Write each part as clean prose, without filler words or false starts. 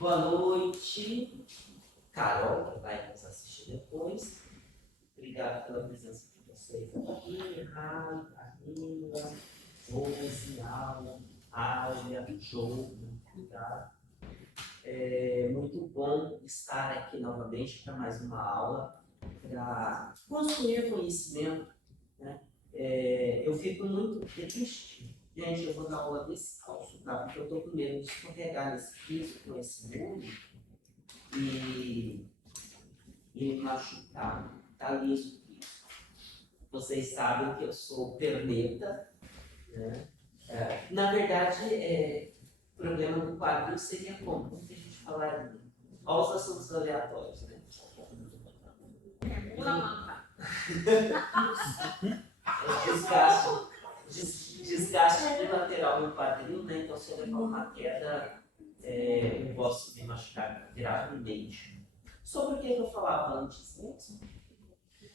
Boa noite, Carol, que vai nos assistir depois. Obrigado pela presença de vocês aqui. Rai, Camila, Rose, Aula, Áurea, João, obrigado. É muito bom estar aqui novamente para mais uma aula, para construir conhecimento, né? Eu fico muito triste, gente, eu vou dar aula descalço, tá? Porque eu estou com medo de escorregar nesse piso, com esse mundo, e me machucar. Tá liso o piso. Vocês sabem que eu sou perneta, né? Na verdade, o problema do quadril seria como? Como que a gente falaria? Olha os assuntos aleatórios, né? Desgaste bilateral no quadril, né? Então, se eu levar uma queda, eu posso me machucar gravemente. Sobre o que eu falava antes mesmo?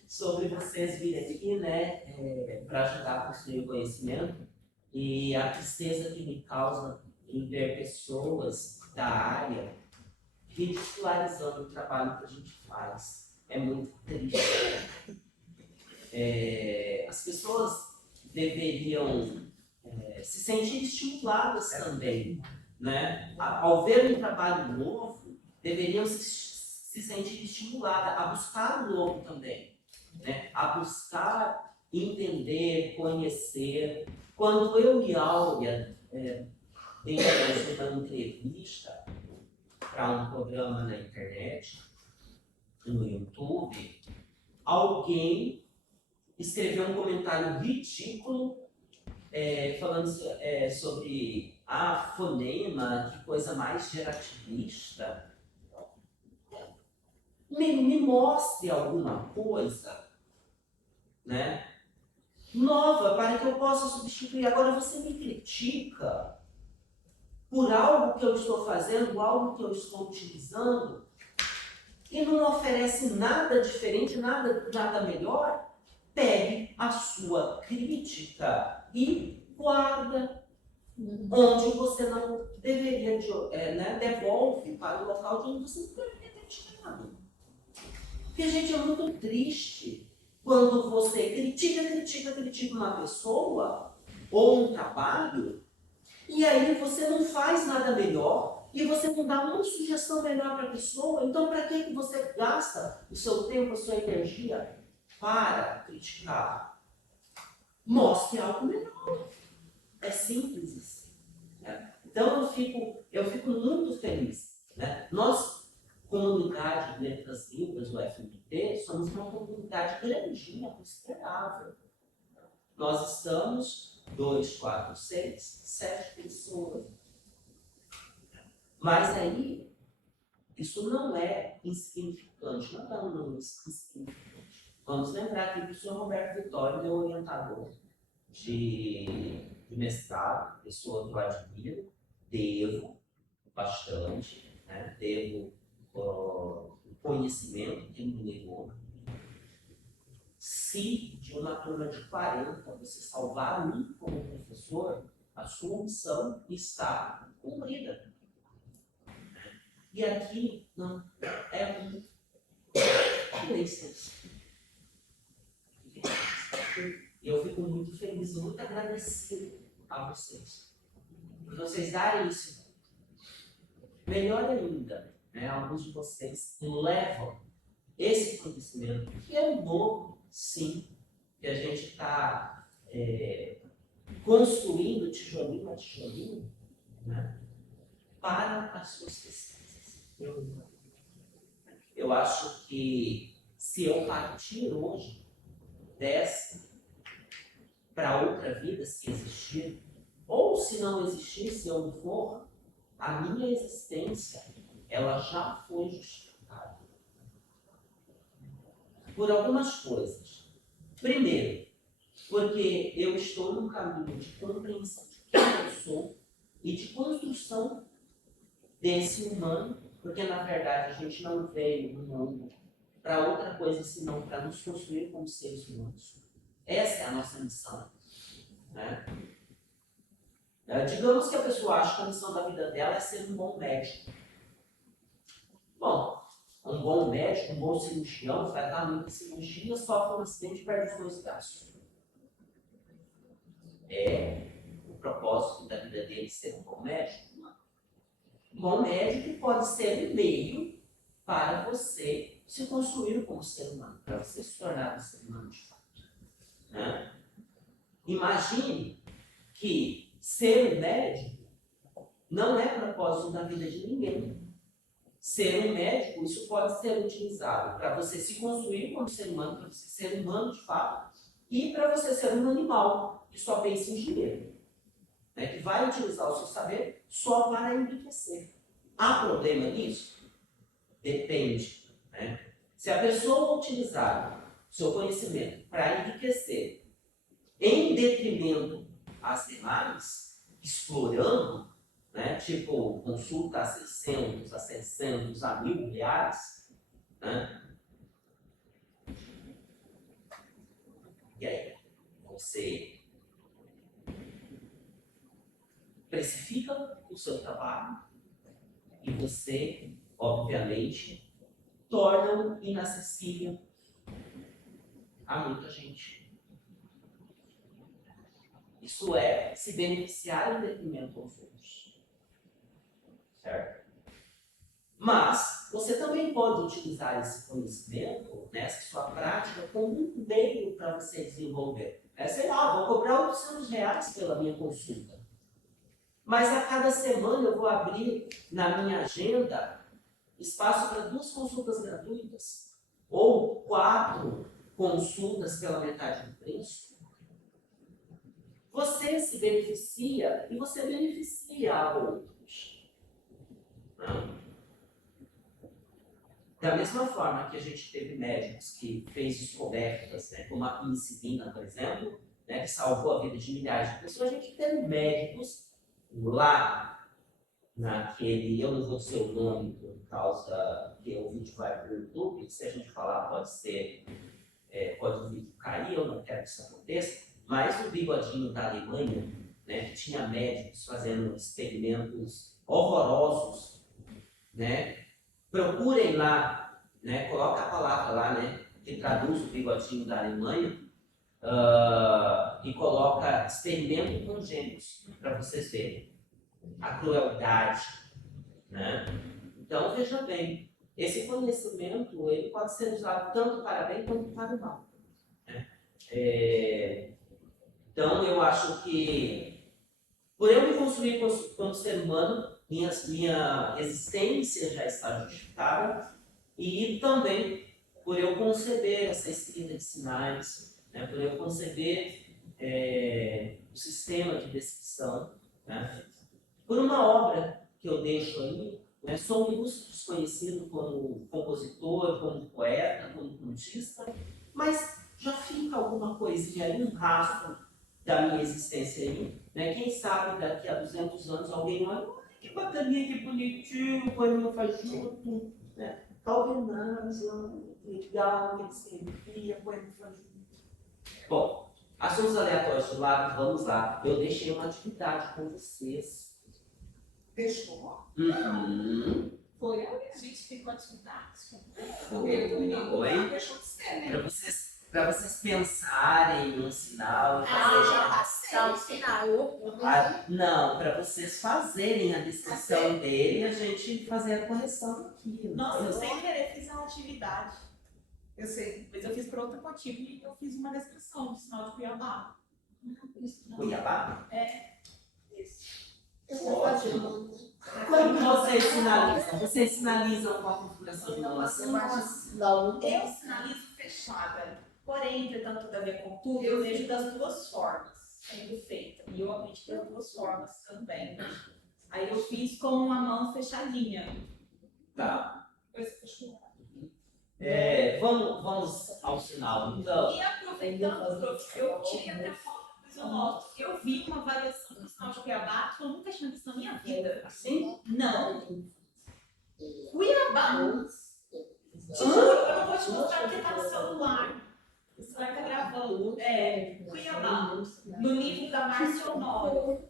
Sobre vocês virem aqui, né? Para ajudar a construir o conhecimento e a tristeza que me causa em ver pessoas da área ridicularizando o trabalho que a gente faz. É muito triste. As pessoas deveriam se sentir estimuladas também, né? Ao ver um trabalho novo, deveriam se sentir estimuladas a buscar o novo também, né? A buscar entender, conhecer. Quando eu e Áurea demos uma entrevista para um programa na internet, no YouTube, alguém escreveu um comentário ridículo falando sobre fonema, que coisa mais gerativista. Me mostre alguma coisa, né, nova para que eu possa substituir. Agora você me critica por algo que eu estou fazendo, algo que eu estou utilizando, e não oferece nada diferente, nada melhor. Pegue a sua crítica e guarda. Onde você não deveria, devolve para o local de onde você não deveria ter tirado. Porque, gente, é muito triste quando você critica uma pessoa ou um trabalho, e aí você não faz nada melhor, e você não dá uma sugestão melhor para a pessoa. Então, para que você gasta o seu tempo, a sua energia para criticar? Mostre algo melhor. É simples assim. Então eu fico muito feliz. Né? Nós, comunidade de letras livres do FMT, somos uma comunidade grandinha, considerável. Nós estamos 2, 4, 6, 7 pessoas. Mas aí, isso não é insignificante, não é um número insignificante. Vamos lembrar que o professor Roberto Vitório, meu orientador de mestrado, pessoa que eu admiro, devo bastante, né? Devo o conhecimento que ele me legou. Se de uma turma de 40 você salvar um como professor, a sua missão está cumprida. E aqui não é um nem seis. Eu fico muito feliz, muito agradecido a vocês por vocês darem isso. Melhor ainda, né, alguns de vocês levam esse conhecimento, que é novo, sim, que a gente está construindo tijolinho a tijolinho, né, para as suas pesquisas. Eu acho que se eu partir hoje dessa para outra vida, se existir, ou se não existir, se eu não for, a minha existência ela já foi justificada por algumas coisas. Primeiro, porque eu estou num caminho de compreensão de quem eu sou e de construção desse humano, porque na verdade a gente não veio no mundo para outra coisa senão para nos construir como seres humanos. Essa é a nossa missão. Né? Digamos que a pessoa acha que a missão da vida dela é ser um bom médico. Bom, um bom médico, um bom cirurgião, vai dar muita cirurgia, sofre um acidente e perde os 2 braços. É o propósito da vida dele ser um bom médico? Não. Um bom médico pode ser um meio para você se construir como ser humano, para você se tornar um ser humano de fato. Né? Imagine que ser um médico não é propósito da vida de ninguém. Ser um médico, isso pode ser utilizado para você se construir como ser humano, para você ser humano de fato, e para você ser um animal que só pensa em dinheiro, né? Que vai utilizar o seu saber só para enriquecer. Há problema nisso? Depende. Né? Se a pessoa utilizar o seu conhecimento para enriquecer em detrimento às demais, explorando, né? Tipo, consulta a 600, a 700, a R$1.000, né? E aí, você precifica o seu trabalho e você, obviamente, torna-o inacessível a muita gente. Isso é se beneficiar em detrimento aos outros. Certo? Mas você também pode utilizar esse conhecimento, né, essa sua prática, como um meio para você desenvolver. Sei lá, vou cobrar R$800 pela minha consulta. Mas a cada semana eu vou abrir na minha agenda espaço para 2 consultas gratuitas. Ou 4 consultas pela metade do preço. Você se beneficia e você beneficia a outros. Não? Da mesma forma que a gente teve médicos que fez descobertas, né, como a penicilina, por exemplo, né, que salvou a vida de milhares de pessoas, a gente teve médicos lá naquele, eu não vou dizer o nome por causa que o vídeo vai para o YouTube, se a gente falar pode ser, pode o vídeo cair, eu não quero que isso aconteça, mas o bigodinho da Alemanha, né, que tinha médicos fazendo experimentos horrorosos, né, procurem lá, né, coloca a palavra lá, né, que traduz o bigodinho da Alemanha, e coloca experimento com gêmeos, para vocês verem a crueldade. Né? Então, veja bem, esse conhecimento ele pode ser usado tanto para bem quanto para mal. Né? Então, eu acho que, por eu me construir como ser humano, minha existência já está justificada, e também por eu conceber essa escrita de sinais, né? Por eu conceber o sistema de descrição, né? Por uma obra que eu deixo aí, né? Sou um ilustre desconhecido como compositor, como poeta, como contista, mas já fica alguma coisinha ali, um rastro da minha existência aí. Né? Quem sabe daqui a 200 anos alguém olha, que bacaninha, que bonitinho, o poema faz junto. Né? Calvinão, legal, que ele escrevia, poema faz junto. Bom, assuntos aleatórios do lado, vamos lá. Eu deixei uma atividade com vocês. Deixou? Uhum. Foi a gente ficou atividade. Oi? Deixou de ser, né? Para vocês pensarem num sinal. Já passei. Tá um sinal. Não, para vocês fazerem a descrição dele e a gente fazer a correção aqui. Nossa, eu sem querer fiz uma atividade. Eu sei. Mas eu fiz por outro motivo e eu fiz uma descrição do sinal de Cuiabá. Cuiabá? Isso. Ótimo. Como vocês sinalizam? Vocês sinalizam com a configuração de inovação? Eu sinalizo fechada. Porém, entretanto, todavia, contudo, eu vejo das 2 formas sendo feita. E eu aprendi das 2 formas também. Aí eu fiz com uma mão fechadinha. Tá. Depois fechou. Vamos ao sinal, então. E aproveitando, prof, eu tirei até foto, depois eu mostro. Eu vi uma variação do sinal de Cuiabá que eu nunca tinha visto na minha vida. Assim? Não. Cuiabá. Te juro, eu não vou te mostrar porque tá no celular. Você vai estar gravando. Cuiabá. No nível da Márcia Honório.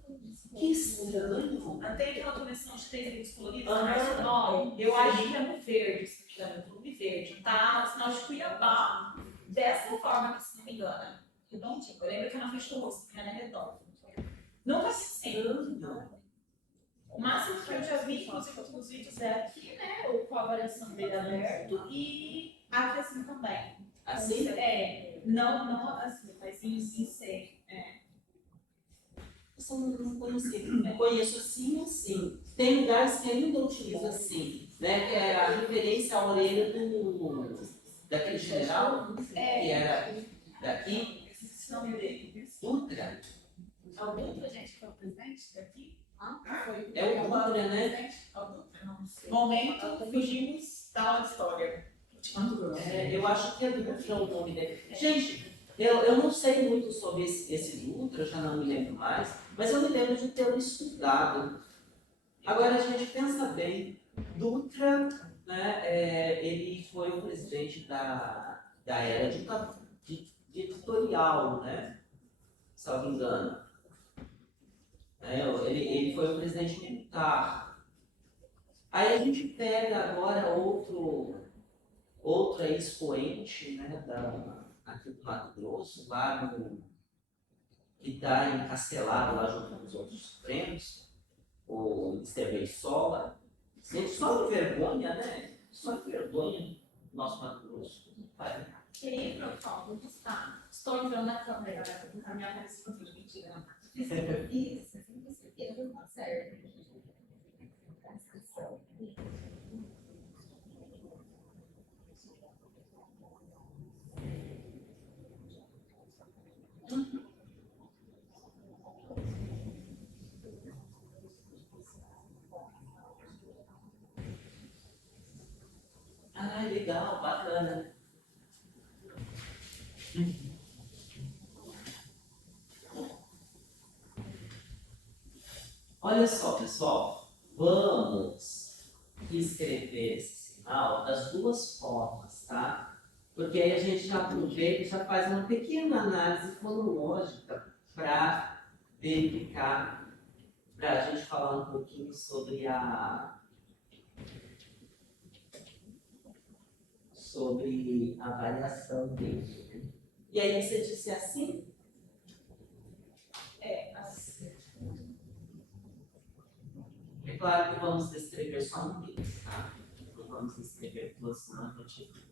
Que que estranho. Tem aquela coleção de 3 livros coloridos, Aham. mais nome. Eu acho que é no verde, se não me engano, no Clube Verde. Tá no sinal de Cuiabá, dessa forma, se não me engano. Redondinho. Eu lembro que na frente do rosto, que era redondo. Nunca vi assim. O máximo que eu já vi, inclusive, nos vídeos é aqui, né? Com a variação dele aberto e aqui assim também. Assim? Não assim, mas em C. Eu não conheci. Eu conheço assim e assim. Tem lugares que ainda utilizam assim, né? Que é a referência à orelha daquele general, que era daqui, Esse nome dele. Dutra. É o Dutra, gente, que é o presidente daqui? É o Dutra, né? É o Dutra, não sei. Momento, fugimos da história. Eu acho que é Dutra o nome dele. Gente, eu não sei muito sobre esse Dutra, eu já não me lembro mais, mas eu me lembro de ter estudado. Agora a gente pensa bem, Dutra, né, ele foi o presidente da era ditatorial, né, salvo engano. Ele foi o presidente militar. Aí a gente pega agora outra expoente, né, aqui do Mato Grosso, que está encastelado lá junto com os outros supremos, o Estevão Sola. Gente, só de vergonha, né? Só de vergonha do nosso Mato Grosso. Vai. Querido, professor, onde está? Estou entrando na câmera, a minha cabeça foi mentira. Isso, eu não serve. Ah, legal, bacana. Olha só, pessoal, vamos escrever esse sinal das duas formas, tá? Porque aí a gente já aproveita e já faz uma pequena análise fonológica para verificar, para a gente falar um pouquinho sobre a variação dele. E aí você disse assim? Assim. É claro que vamos descrever só um deles, tá? Não vamos descrever todos, senão a gente...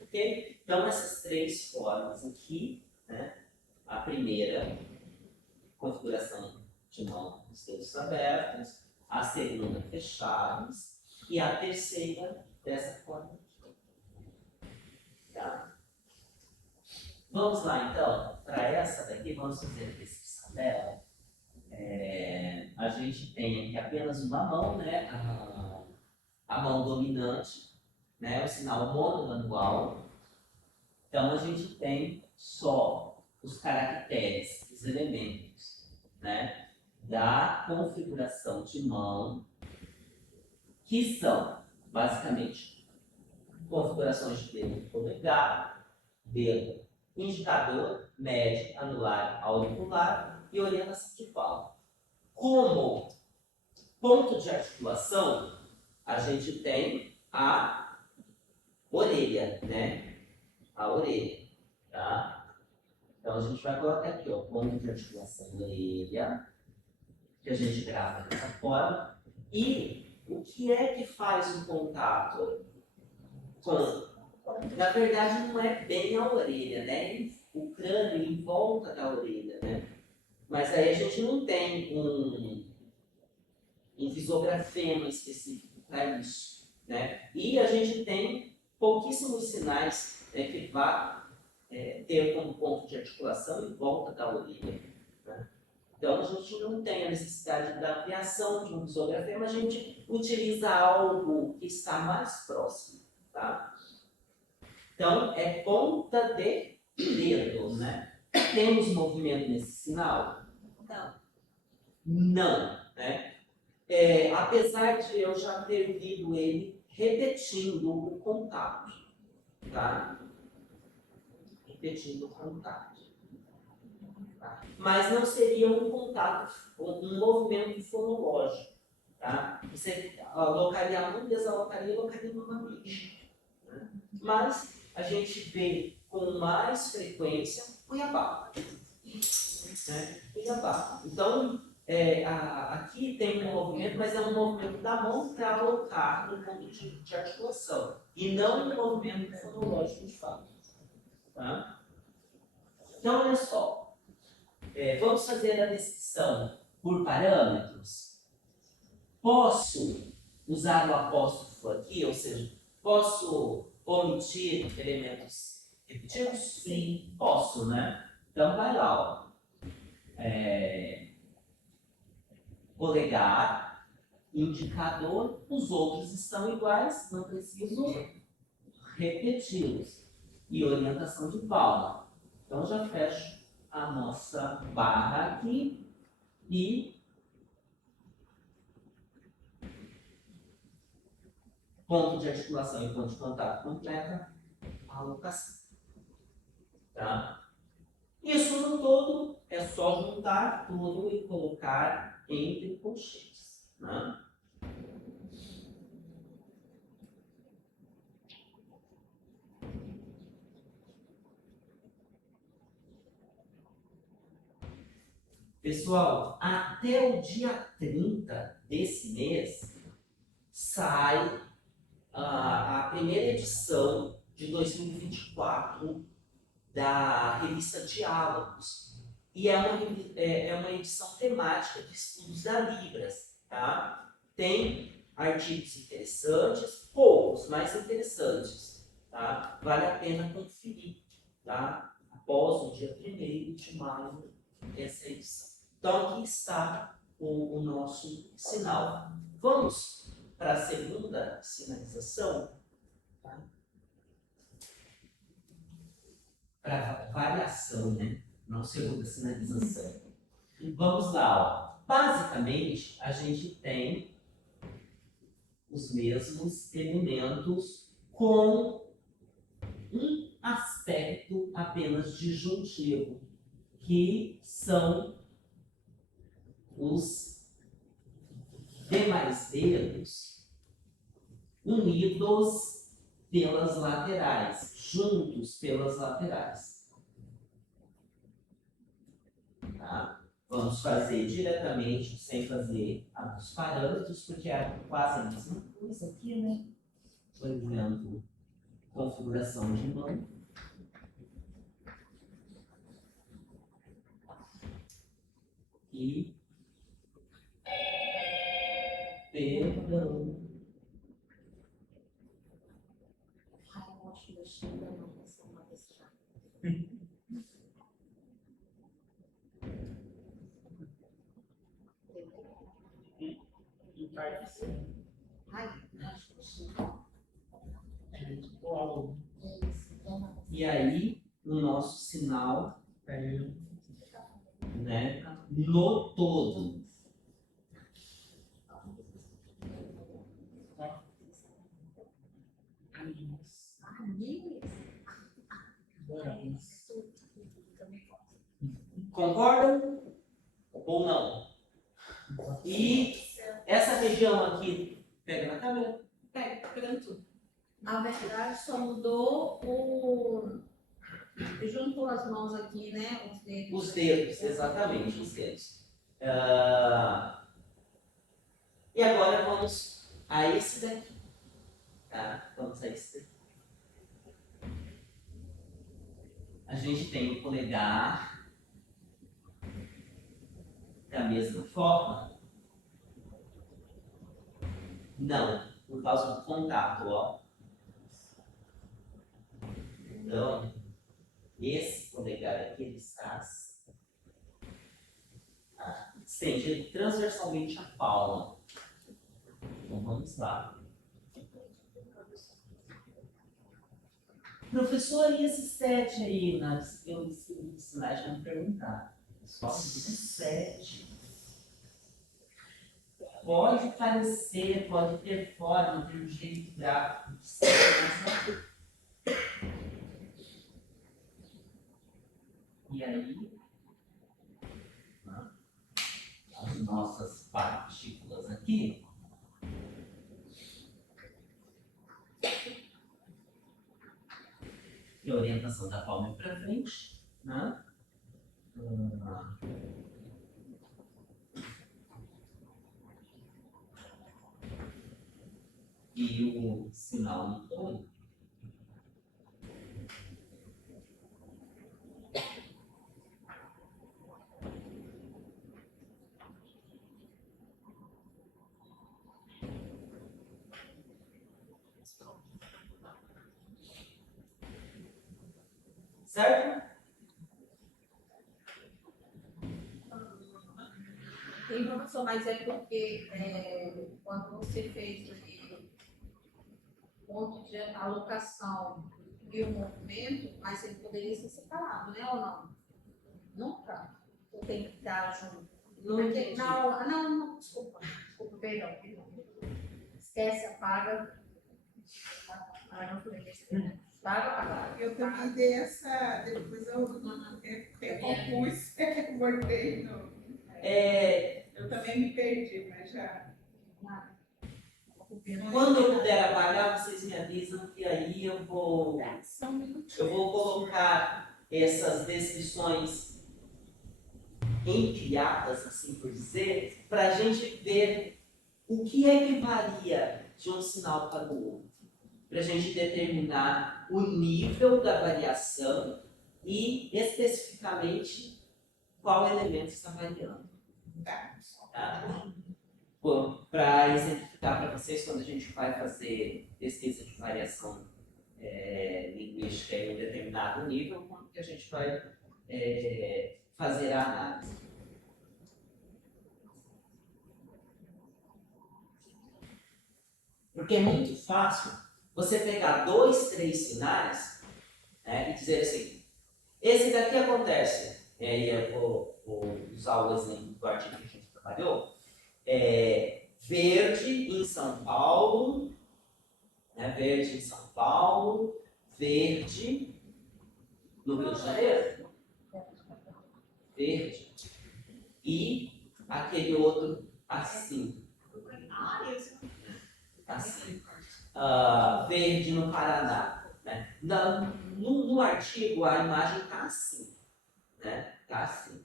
Ok? Então, essas três formas aqui, né? A primeira, configuração de mão, os dedos abertos. A segunda, fechados. E a terceira, dessa forma aqui. Tá? Vamos lá, então. Para essa daqui, vamos fazer a descrição dela. A gente tem aqui apenas uma mão, né? A mão dominante, né? O sinal monomanual. Então, a gente tem só os caracteres, os elementos, né? Da configuração de mão, que são, basicamente, configurações de dedo polegar, dedo indicador, médio, anular, auricular e orientação de palma. Como ponto de articulação, a gente tem a orelha, né? A orelha, tá? Então a gente vai colocar aqui, ó, ponto de articulação da orelha, que a gente grava dessa forma. E o que é que faz o contato com... Na verdade, não é bem a orelha, né? O crânio em volta da orelha, né? Mas aí a gente não tem um visografema específico para isso, né? E a gente tem pouquíssimos sinais, né, que vá ter como ponto de articulação em volta da orelha, né? Então a gente não tem a necessidade da criação de um visografema, a gente utiliza algo que está mais próximo, tá? Então, é ponta de dedo, né? Temos movimento nesse sinal? Não. Não, né? apesar de eu já ter lido ele repetindo o contato, tá? Repetindo o contato. Tá? Mas não seria um contato, um movimento fonológico, tá? Você alocaria uma vez, alocaria novamente. Né? Mas a gente vê com mais frequência Cuiabá. Né? Cuiabá. Então, aqui tem um movimento, mas é um movimento da mão para alocar no ponto de articulação. E não um movimento fonológico de fato. Tá? Então, olha só. Vamos fazer a descrição por parâmetros. Posso usar o apóstrofo aqui, ou seja, posso omitir elementos repetidos? Sim. Posso, né? Então, vai lá, ó. Polegar, indicador, os outros estão iguais, não preciso repeti-los. E orientação de palma. Então, já fecho a nossa barra aqui e ponto de articulação e ponto de contato completa a alocação. Tá? Isso no todo é só juntar tudo e colocar entre colchetes. Né? Pessoal, até o dia 30 desse mês sai a primeira edição de 2024 da revista Diálogos. E é uma edição temática de estudos da Libras. Tá? Tem artigos interessantes, poucos, mas interessantes. Tá? Vale a pena conferir. Tá? Após o dia 1º de maio, essa edição. Então, aqui está o nosso sinal. Vamos para a segunda sinalização. Tá? Para variação, né? Não segunda sinalização. Vamos lá. Ó. Basicamente, a gente tem os mesmos elementos com um aspecto apenas disjuntivo, que são os demais dedos unidos pelas laterais, juntos pelas laterais. Tá? Vamos fazer diretamente, sem fazer os parâmetros, porque é quase a mesma coisa aqui, né? Por exemplo, configuração de mão. E perdão. E aí, o nosso sinal, né, no todo. Concordam ou não? E essa região aqui, pega na câmera? Pegando tudo. Na verdade, só mudou o. Juntou as mãos aqui, né? Os dedos. Os dedos, exatamente, os dedos. E agora vamos a esse daqui. Tá? Vamos a esse daqui. A gente tem o polegar da mesma forma. Não, por causa do contato, ó. Então, esse polegar aqui, ele está estendido transversalmente a palma. Então, vamos lá. Professor, e esse 7 aí nas slides vão perguntar? Só 7. Pode parecer, pode ter forma, ter um jeito gráfico de ser, mas e aí, as nossas partículas aqui. E a orientação da palma para frente, né? E o sinal no tom. Certo? Tem, professor, mas é porque quando você fez o ponto de alocação e o movimento, mas ele poderia ser separado, né, ou não? Nunca. Ou tem que estar junto? Não Porque entendi. não, desculpa, perdão. Esquece, apaga. Ah, não falei besteira. Apaga. Eu também dei essa. Depois eu compus, bordei. Eu também me perdi, mas já. Quando eu puder apagar, vocês me avisam que aí eu vou Só um minutinho. Eu vou colocar essas descrições empilhadas, assim por dizer, para a gente ver o que é que varia de um sinal para o outro. Para a gente determinar o nível da variação e, especificamente, qual elemento está variando. Tá? Para exemplificar para vocês, quando a gente vai fazer pesquisa de variação linguística em um determinado nível, como que a gente vai fazer a análise. Porque é muito fácil você pegar 2, 3 sinais, né, e dizer assim, esse daqui acontece, e aí eu vou usar o exemplo do artigo que a gente trabalhou, verde em São Paulo, né, verde em São Paulo, verde no Rio de Janeiro, verde, e aquele outro assim, assim, verde no Paraná. Né? No artigo a imagem está assim, né? Tá assim.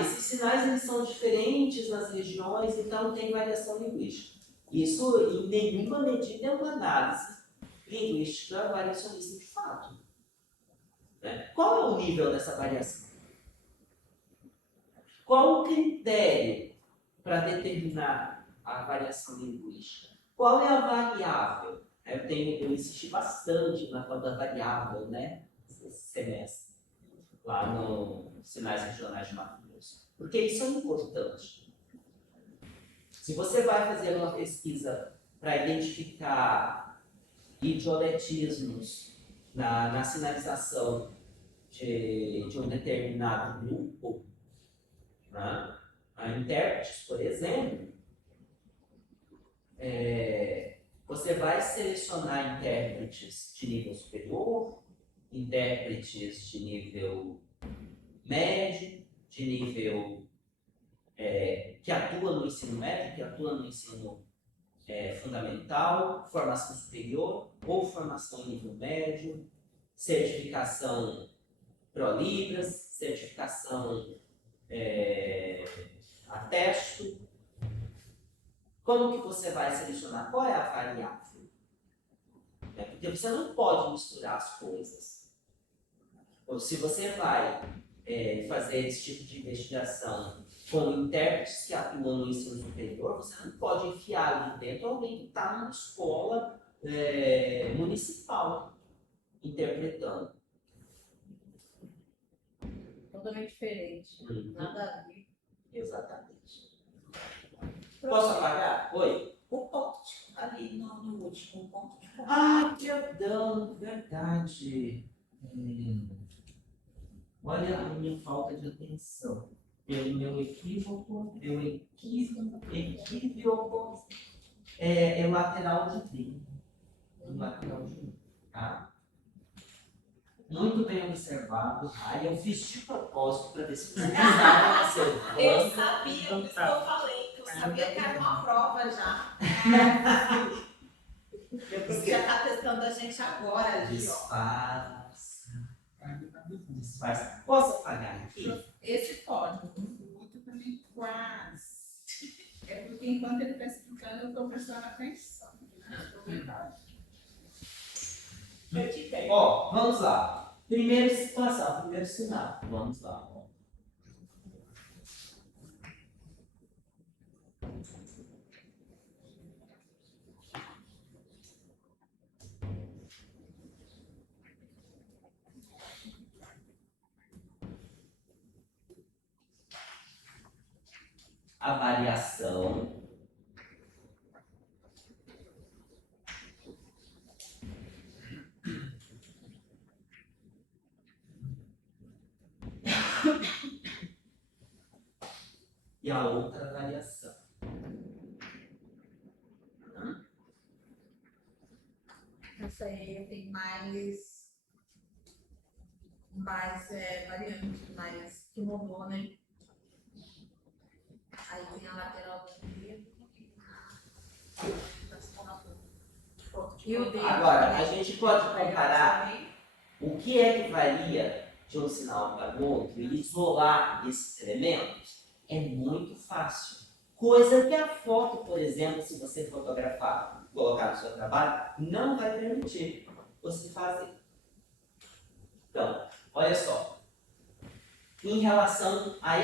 Esses sinais eles são diferentes nas regiões, então tem variação linguística. Isso, em nenhuma medida, é uma análise linguística variacionista de fato. Né? Qual é o nível dessa variação? Qual o critério para determinar a variação linguística? Qual é a variável? Eu insisti bastante na tal da variável, né? Esse semestre, lá no Sinais Regionais de Mato Grosso. Porque isso é importante. Se você vai fazer uma pesquisa para identificar idioletismos na sinalização de um determinado grupo, né? Intérpretes, por exemplo, você vai selecionar intérpretes de nível superior, intérpretes de nível médio, de nível que atua no ensino médio, que atua no ensino fundamental, formação superior ou formação em nível médio, certificação ProLibras, certificação atesto. Como que você vai selecionar? Qual é a variável? Porque você não pode misturar as coisas. Ou se você vai fazer esse tipo de investigação com intérpretes que atuam no ensino superior, você não pode enfiar ali dentro alguém que está numa escola municipal interpretando. Totalmente diferente. Nada a ver. Exatamente. Posso apagar? Oi? O ponto ali no último ponto de contato. Perdão, verdade. Olha a minha falta de atenção. pelo meu equívoco, equívoco é o lateral de D. O lateral de D, tá? Muito bem observado, tá? Eu fiz de propósito para ver se vocês estavam observando. Eu sabia, por isso que eu falei, que eu sabia que era uma prova já. Eu já está testando a gente agora ali, ó. Disfarça. Posso apagar aqui? Esse pode, o outro também quase. É porque enquanto ele está explicando, eu estou prestando atenção. Ó, vamos lá. Primeira situação, primeiro sinal. Vamos lá. Ó. A variação e a outra variação. Essa aí tem mais variante, mais que mudou, né? Aí tem a lateral do dedo. E o dedo. Agora, a gente pode comparar o que é que varia de um sinal para o outro e isolar esses elementos. É muito fácil. Coisa que a foto, por exemplo, se você fotografar, colocar no seu trabalho, não vai permitir você fazer. Então, olha só. Em relação a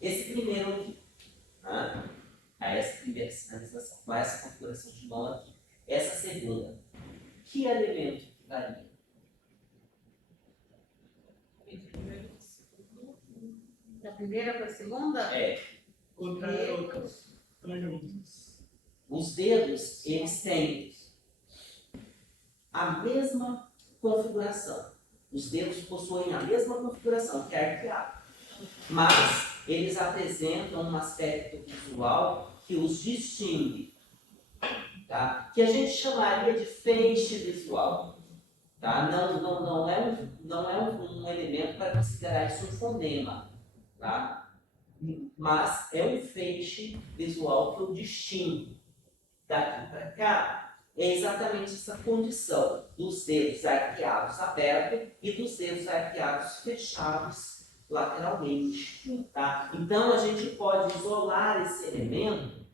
esse primeiro aqui, tá? A essa primeira sinalização, com essa configuração de mão aqui, essa segunda, que elemento que varia? Da primeira para a segunda? É. Dedos. Os dedos, eles têm a mesma configuração. Os dedos possuem a mesma configuração, que é arqueado. Mas eles apresentam um aspecto visual que os distingue, tá? Que a gente chamaria de feixe visual. Tá? Não é um elemento para considerar isso um fonema. Tá? Mas é um feixe visual que eu distingo. Daqui para cá é exatamente essa condição dos dedos arqueados abertos e dos dedos arqueados fechados lateralmente. Tá? Então a gente pode isolar esse elemento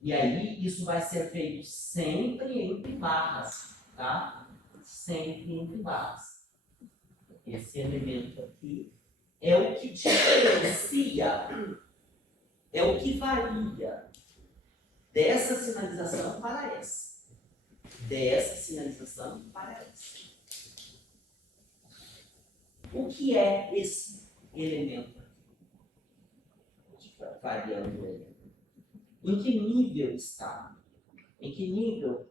e aí isso vai ser feito sempre entre barras. Tá? Sempre entre barras. Esse elemento aqui é o que diferencia, é o que varia dessa sinalização para essa. Dessa sinalização para essa. O que é esse elemento aqui? Variando ele. Em que nível está? Em que nível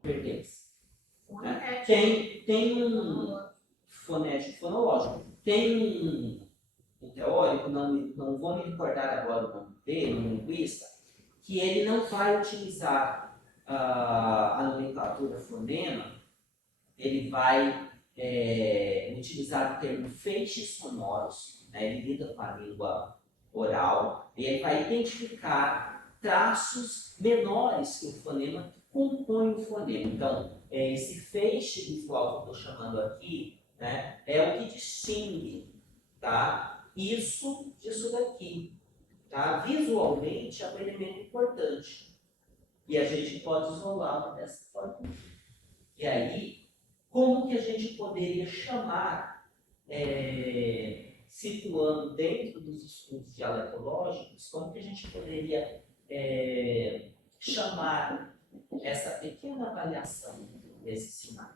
pertence? Tem um fonético fonológico. Tem um teórico, não vou me recordar agora o nome dele, um linguista, que ele não vai utilizar a nomenclatura fonema, ele vai utilizar o termo feixes sonoros, né? Ele lida com a língua oral, e ele vai identificar traços menores que o fonema compõe o fonema. Então, esse feixe visual que eu estou chamando aqui, né, é o que distingue, tá? Isso disso daqui. Tá? Visualmente é um elemento importante. E a gente pode isolá-lo dessa forma. E aí, como que a gente poderia chamar, situando dentro dos estudos dialetológicos, como que a gente poderia chamar essa pequena variação desse sinal?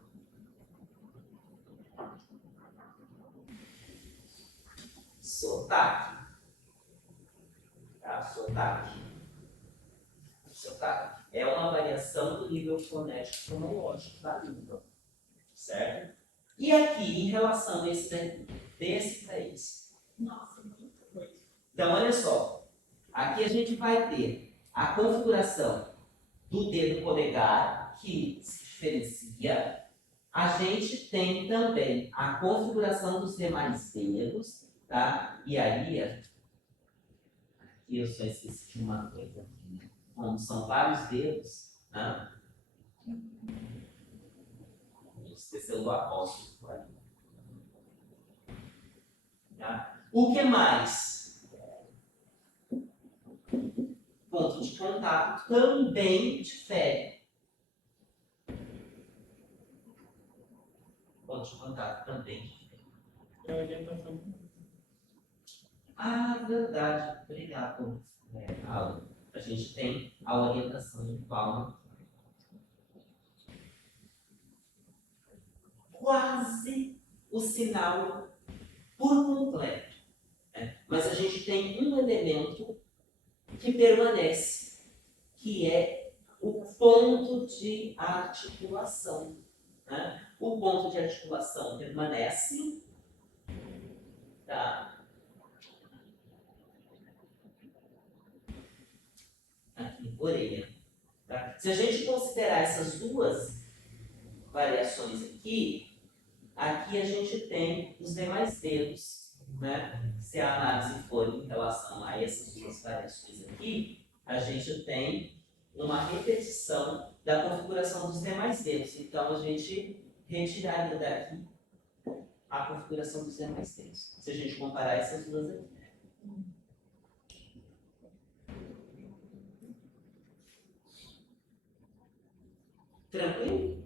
Sotaque. Tá? Sotaque. Sotaque é uma variação do nível fonético fonológico da língua. Certo? E aqui, em relação a esse desse para esse? Nossa, Então, olha só. Aqui a gente vai ter a configuração do dedo polegar, que se diferencia. A gente tem também a configuração dos demais dedos, tá? E aí, aqui eu só esqueci de uma coisa. Como são vários dedos, né? Esqueceu do apóstrofo ali. Tá? O que mais? Ponto de contato também difere. Ponto de contato também difere. Ah, verdade. Obrigado, Alan. A gente tem a orientação de palma. Quase o sinal por completo. Né? Mas a gente tem um elemento que permanece, que é o ponto de articulação. Né? O ponto de articulação permanece, tá? Aqui, orelha. Tá? Se a gente considerar essas duas variações aqui, aqui a gente tem os demais dedos, né? Se a análise for em relação a essas duas variações aqui, a gente tem uma repetição da configuração dos demais dedos. Então, a gente retiraria daqui a configuração dos demais dedos. Se a gente comparar essas duas aqui. Tranquilo?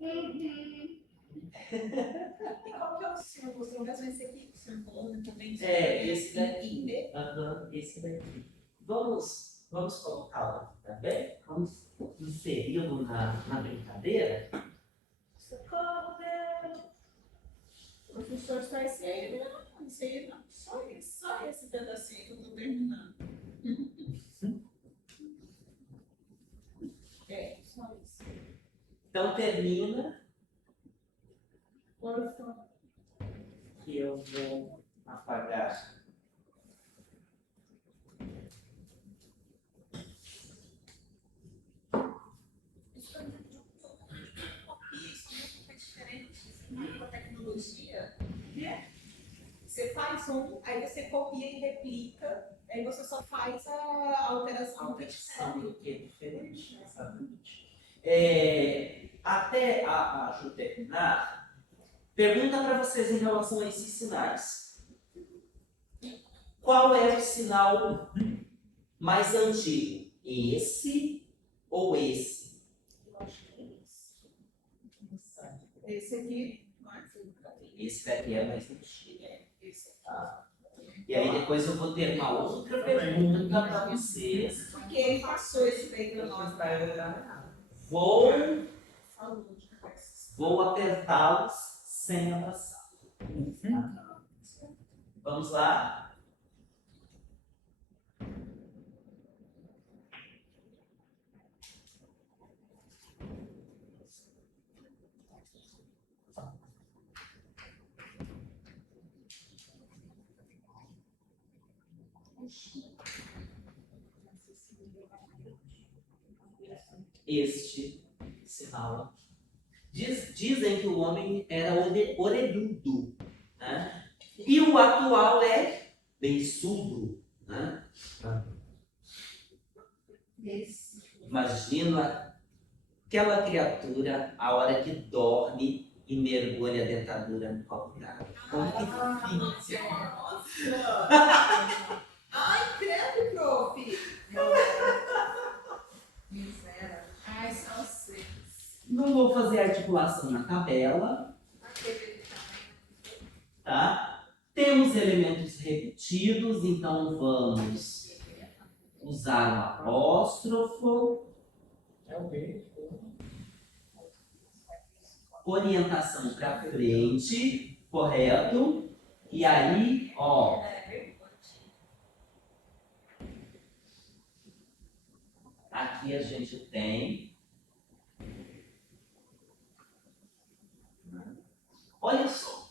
E qual que é o símbolo? Você mesmo esse aqui que você falou, né? Também. Esse daqui. Esse daqui. Vamos colocá-lo, tá bem? Vamos inseri-lo na brincadeira. Socorro, Deus. O professor está esse aí, não, isso aí não. Só esse pedacinho que eu estou terminando. Só isso. Então termina Orfa. que eu vou apagar. Isso é diferente com a tecnologia, né? Você faz um, aí você copia e replica, aí você só faz a alteração que é diferente. Que é diferente, exatamente. Até a Ju terminar, pergunta para vocês em relação a esses sinais. Qual é o sinal mais antigo? Esse ou esse? Eu acho que é isso. Esse aqui. Esse daqui é mais antigo. Esse. E aí depois eu vou ter uma outra pergunta para vocês. Porque ele passou esse daí para nós, para Vou apertá-los sem abraçar. Tá? Vamos lá? Este sinal aqui. Dizem que o homem era orelhudo, né? E o atual é beiçudo, né? Imagina aquela criatura a hora que dorme e mergulha a dentadura no copo d'água. Como que fica? Nossa! Ai, credo, prof! Miséria. Ai, só seis. Não vou fazer articulação na tabela, tá? Temos elementos repetidos, então vamos usar o apóstrofo. Orientação para frente, correto? E aí, ó. Aqui a gente tem. Olha só.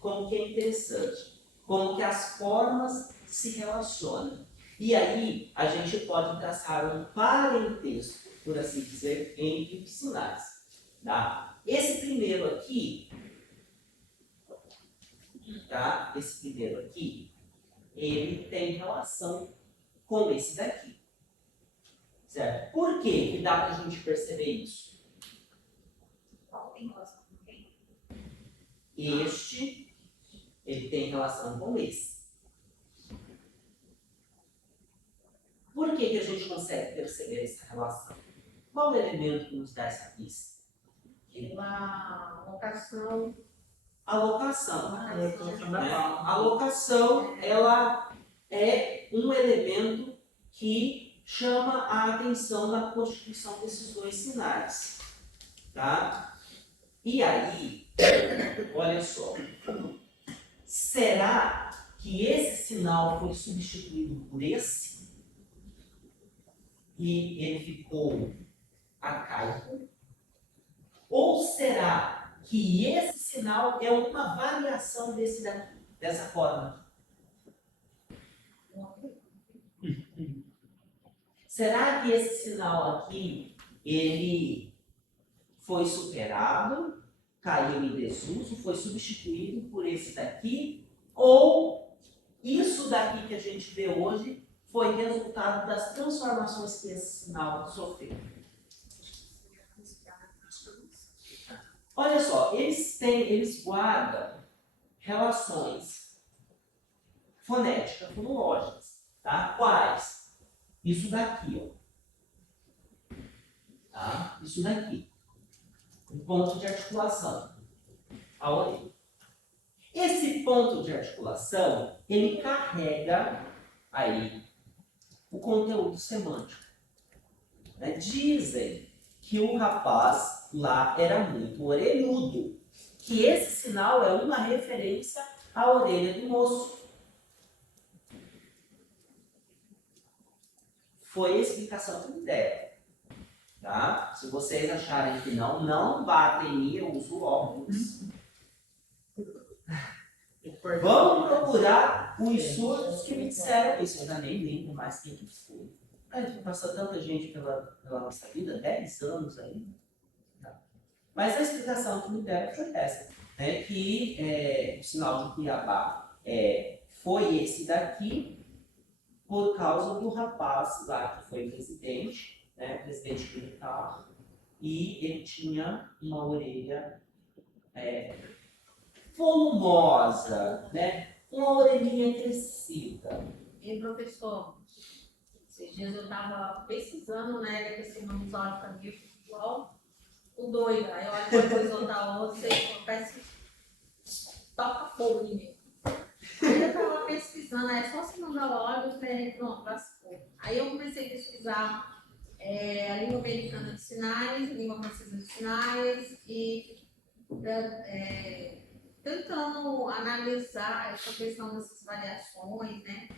Como que é interessante. como que as formas se relacionam. E aí a gente pode traçar um parentesco, por assim dizer, entre os sinais. Tá? Esse primeiro aqui, tá? Esse primeiro aqui, ele tem relação com esse daqui. Certo? Por que dá para a gente perceber isso? Qual tem relação com quem? Este, ele tem relação com esse. Por que a gente consegue perceber essa relação? Qual o elemento que nos dá essa pista? Pela locação. A locação. Né? A locação, ela é um elemento que chama a atenção na constituição desses dois sinais. Tá? E aí, olha só, será que esse sinal foi substituído por esse? E ele ficou arcaico? Ou será que esse sinal é uma variação desse daqui, dessa forma? Será que esse sinal aqui, ele foi superado, caiu em desuso, foi substituído por esse daqui? Ou isso daqui que a gente vê hoje foi resultado das transformações que esse sinal sofreu? Olha só, eles guardam relações fonéticas, fonológicas, tá? Quais? Isso daqui, ó. Tá? Isso daqui. Um ponto de articulação. A orelha. Esse ponto de articulação, ele carrega aí o conteúdo semântico. Né? Dizem que o rapaz lá era muito orelhudo, que esse sinal é uma referência à orelha do moço. Foi a explicação que me deram. Tá? Se vocês acharem que não batem em mim, eu uso óculos. Vamos procurar os surdos que me disseram isso. Eu ainda nem lembro mais quem que foi. Passou tanta gente pela nossa vida, 10 anos aí. Tá. Mas a explicação que me deram foi essa. Né? Que o sinal de Cuiabá foi esse daqui, por causa do rapaz lá que foi presidente, né? Presidente militar, e ele tinha uma orelha volumosa, né? Uma orelhinha crescida. E professor, esses dias eu estava pesquisando, né, que esse nome usuário para mim igual o doido. Aí eu olho uma coisa, outra outra, e parece que toca fogo em mim. Aí eu estava pesquisando, é só se mandar logo, pronto, lascou. Aí eu comecei a pesquisar a língua americana de sinais, a língua francesa de sinais, e tentando analisar essa questão dessas variações, né?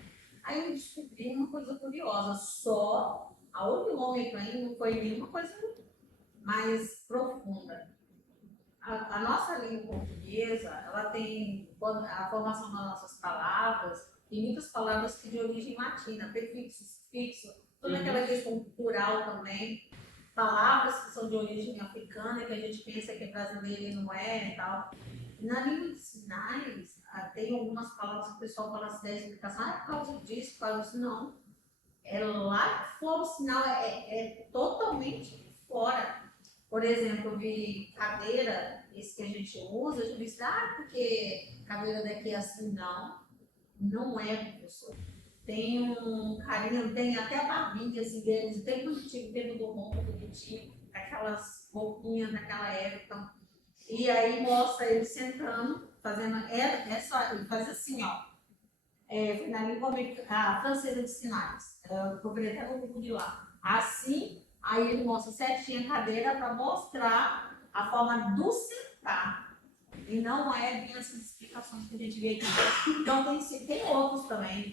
Aí eu descobri uma coisa curiosa, só a audiômetro ainda não foi nenhuma coisa mais profunda. A nossa língua portuguesa, ela tem a formação das nossas palavras, e muitas palavras que de origem latina, prefixos, fixos, toda aquela questão cultural também, palavras que são de origem africana, que a gente pensa que é brasileira e não é e tal. Na língua de sinais, tem algumas palavras que o pessoal fala assim, da explicação, por causa disso, por causa disso, não. Lá que fora o sinal é totalmente fora. Por exemplo, eu vi cadeira, esse que a gente usa, eu disse, porque cadeira daqui é assim, não é, professor. Tem um carinho, tem até a barbinha assim deles, bem bonitinho, dentro do ronco bonitinho, aquelas roupinhas daquela época. E aí mostra ele sentando, fazendo faz assim, ó. Na língua americana, francesa de sinais. Eu procurei até no grupo de lá. Assim, aí ele mostra certinho a cadeira para mostrar a forma do sentar. E não é bem essas explicações que a gente vê aqui. Então tem outros também.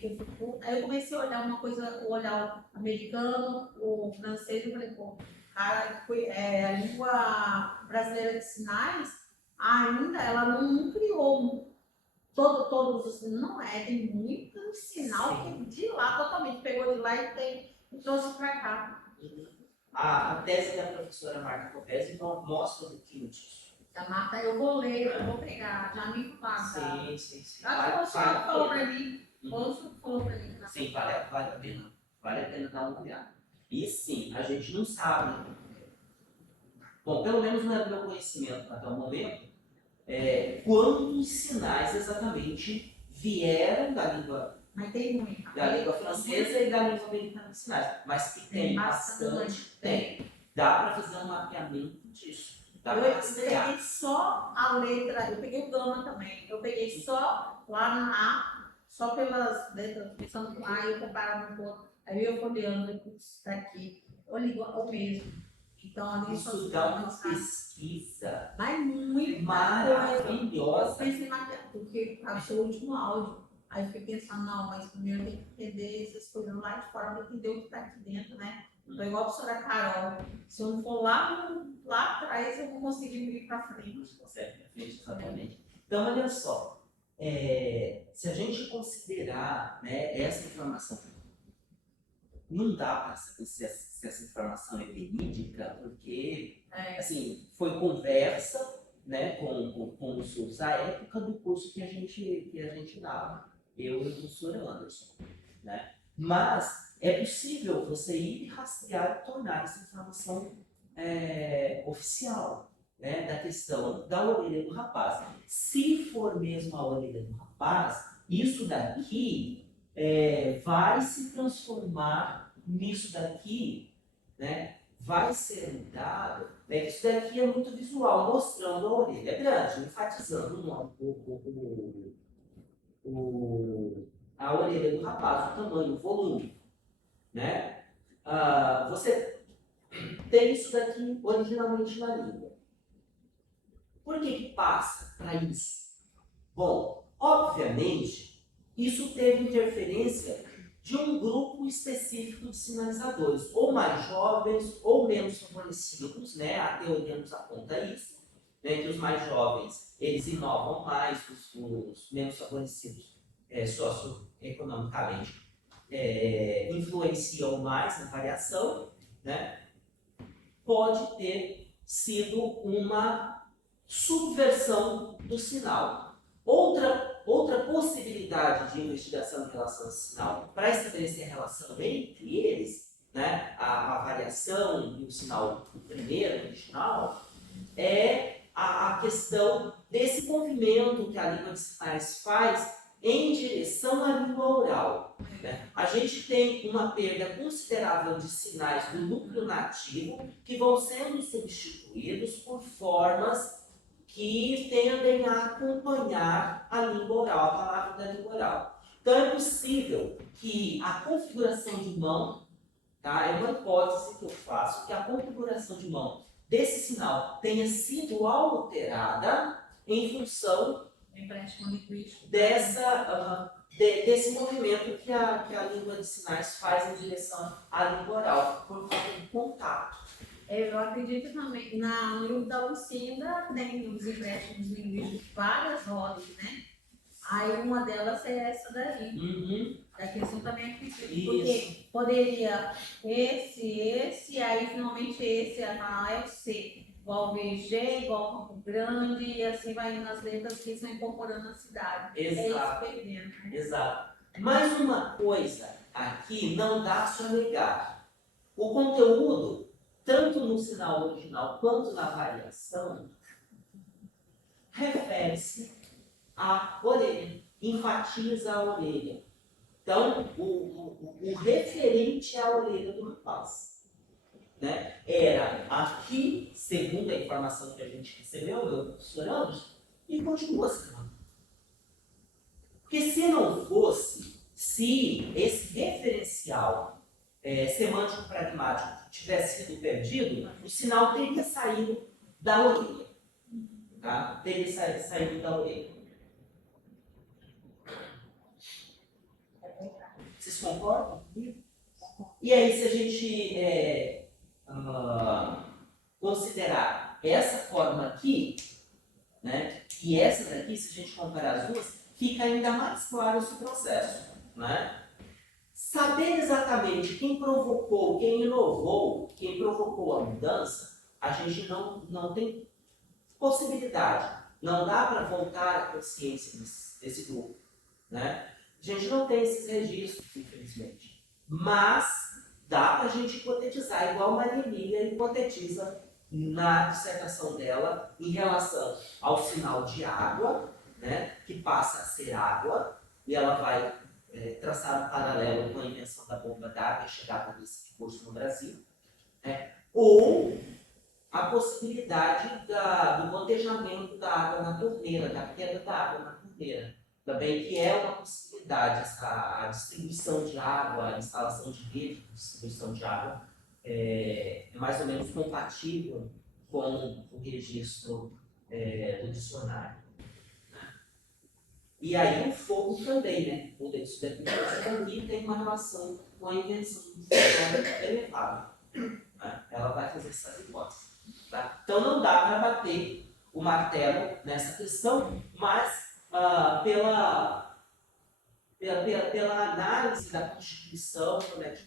Aí eu comecei a olhar uma coisa, olhar o americano, o francês, e eu falei, pô, a língua brasileira de sinais ainda ela não criou todos os não é, tem muito sinal que de lá totalmente pegou de lá e trouxe para cá. A tese da professora Marta Copese mostra um pouquinho disso. A Marta, eu vou ler, eu vou pegar, já me fala. Sim. Acho que o senhor falou para mim. O senhor falou para mim. Sim, vale a pena. Vale a pena dar uma olhada. E sim, a gente não sabe. Bom, pelo menos não é do meu conhecimento até o momento, quantos sinais exatamente vieram da língua, Mas tem muito. da língua francesa e da língua americana de sinais. Mas que tem bastante, tem. Dá para fazer um mapeamento disso. Dá para Eu rastrear. peguei só a letra, eu peguei o gama também. Eu peguei só lá na A, só pelas letras, pensando com A e eu comparava com o outro. Aí eu folheando, depois daqui, olha igual o mesmo. Então ali Isso dá uma pesquisa mas muita coisa. maravilhosa. Eu pensei em mapear, porque é o seu último áudio. Aí eu fiquei pensando, não, mas primeiro tem que entender essas coisas lá de fora para entender o que está aqui dentro, né? Então, igual a professora Carol, se eu não for lá atrás, eu não consigo ir para frente. Consegue, exatamente. Então, olha só, se a gente considerar, né, essa informação, não dá para saber se essa informação é verídica, porque assim, foi conversa, né, com os seus à época do curso que a gente dava, eu e o professor Anderson, né? Mas é possível você ir rastrear e tornar essa informação oficial, né, da questão da orelha do rapaz. Se for mesmo a orelha do rapaz, isso daqui vai se transformar nisso daqui, né? Vai ser mudado. Isso daqui é muito visual, mostrando a orelha grande, enfatizando a orelha do rapaz, o tamanho, o volume, né? Você tem isso daqui originalmente na língua. Por que passa para isso? Bom, obviamente, isso teve interferência de um grupo específico de sinalizadores, ou mais jovens ou menos favorecidos, né? A teoria nos aponta isso, né? Que os mais jovens, eles inovam mais, os menos favorecidos socioeconomicamente influenciam mais na variação, né? Pode ter sido uma subversão do sinal. Outra possibilidade de investigação em relação ao sinal, para estabelecer a relação entre eles, né, a variação e o sinal primeiro, original, é a questão desse movimento que a língua de sinais faz em direção à língua oral. Né? A gente tem uma perda considerável de sinais do núcleo nativo que vão sendo substituídos por formas que tendem a acompanhar a língua oral, a palavra da língua oral. Então é possível que a configuração de mão, tá? É uma hipótese que eu faço, que a configuração de mão desse sinal tenha sido alterada em função desse movimento que a língua de sinais faz em direção à língua oral, por falta de contato. Eu acredito também, no livro da Lucinda tem os empréstimos linguísticos, várias rodas, né? Aí uma delas é essa daí. Uhum. A questão também é que porque poderia esse, aí finalmente esse é o C. Igual VG, igual Campo Grande, e assim vai indo as letras que estão incorporando a cidade. Exato. É isso perdendo, né? Exato. Mais uma coisa aqui não dá para negar. O conteúdo, tanto no sinal original quanto na variação, refere-se à orelha, enfatiza a orelha. Então, o referente é a orelha do rapaz. Né? Era aqui, segundo a informação que a gente recebeu, meu professor Anderson, e continua sendo. Porque se não fosse, se esse referencial semântico pragmático tivesse sido perdido, o sinal teria saído da orelha. Tá? Teria saído da orelha. Vocês concordam comigo? E aí, se a gente considerar essa forma aqui, né, e essa daqui, se a gente comparar as duas, fica ainda mais claro esse processo, né? Saber exatamente quem provocou, quem inovou, quem provocou a mudança, a gente não tem possibilidade. Não dá para voltar à consciência desse grupo, né? A gente não tem esses registros, infelizmente. Mas dá para a gente hipotetizar, igual Maria Emília hipotetiza na dissertação dela em relação ao sinal de água, né, que passa a ser água, e ela vai traçar um paralelo com a invenção da bomba d'água e chegada desse recurso no Brasil, né, ou a possibilidade do gotejamento da água na torneira, da queda da água na torneira. Também que é uma possibilidade, a distribuição de água, a instalação de rede de distribuição de água é mais ou menos compatível com o registro do dicionário. E aí o fogo também, né? Isso daqui tem uma relação com a invenção do dicionário elevado. Né? Ela vai fazer essas hipóteses. Tá? Então não dá para bater o martelo nessa questão, mas pela análise da constituição